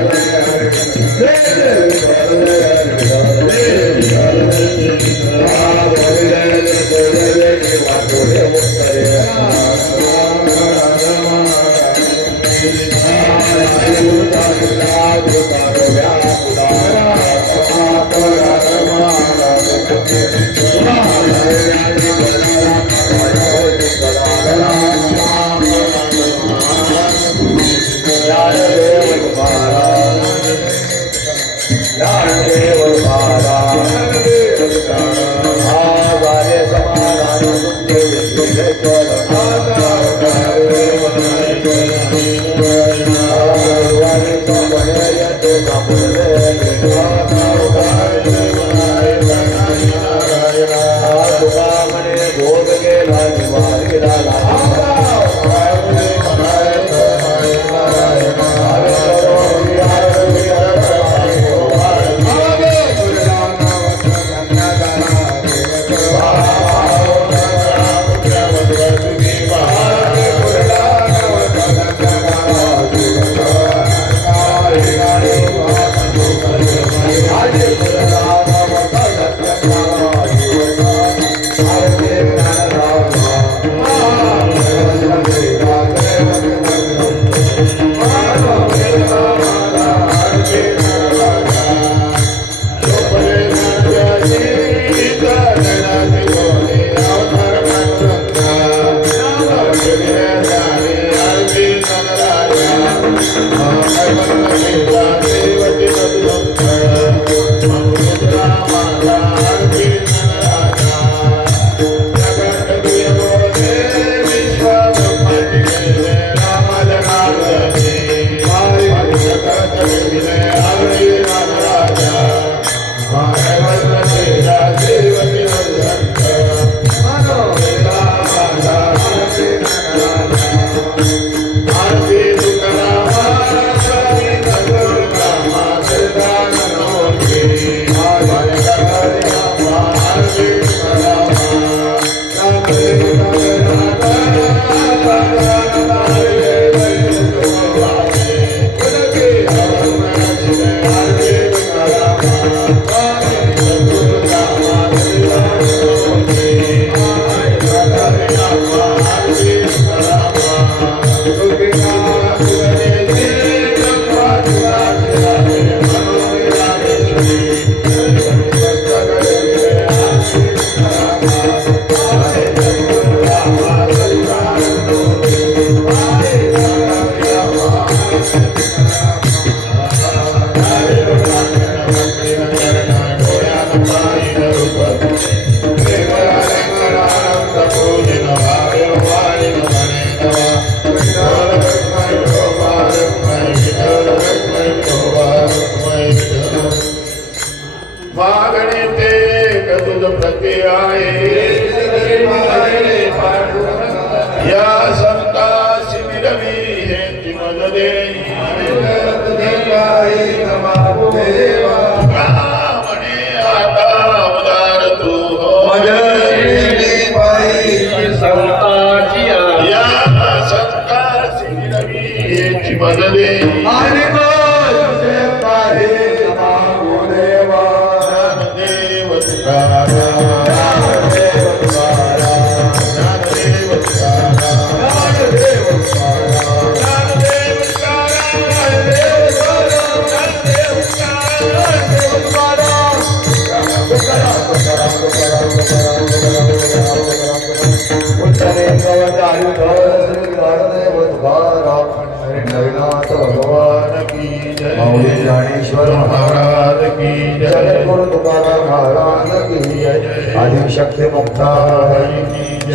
ज्ञानेश्वर महाराज की जय, गुरु तुकाराम महाराज की जय, आदिशक्ति मुक्ता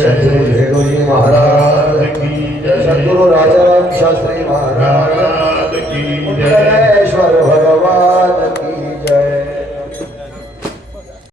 सद्गुरु भेगुजी महाराज की जय, सद्गुरु राजाराम शास्त्री महाराज की जय।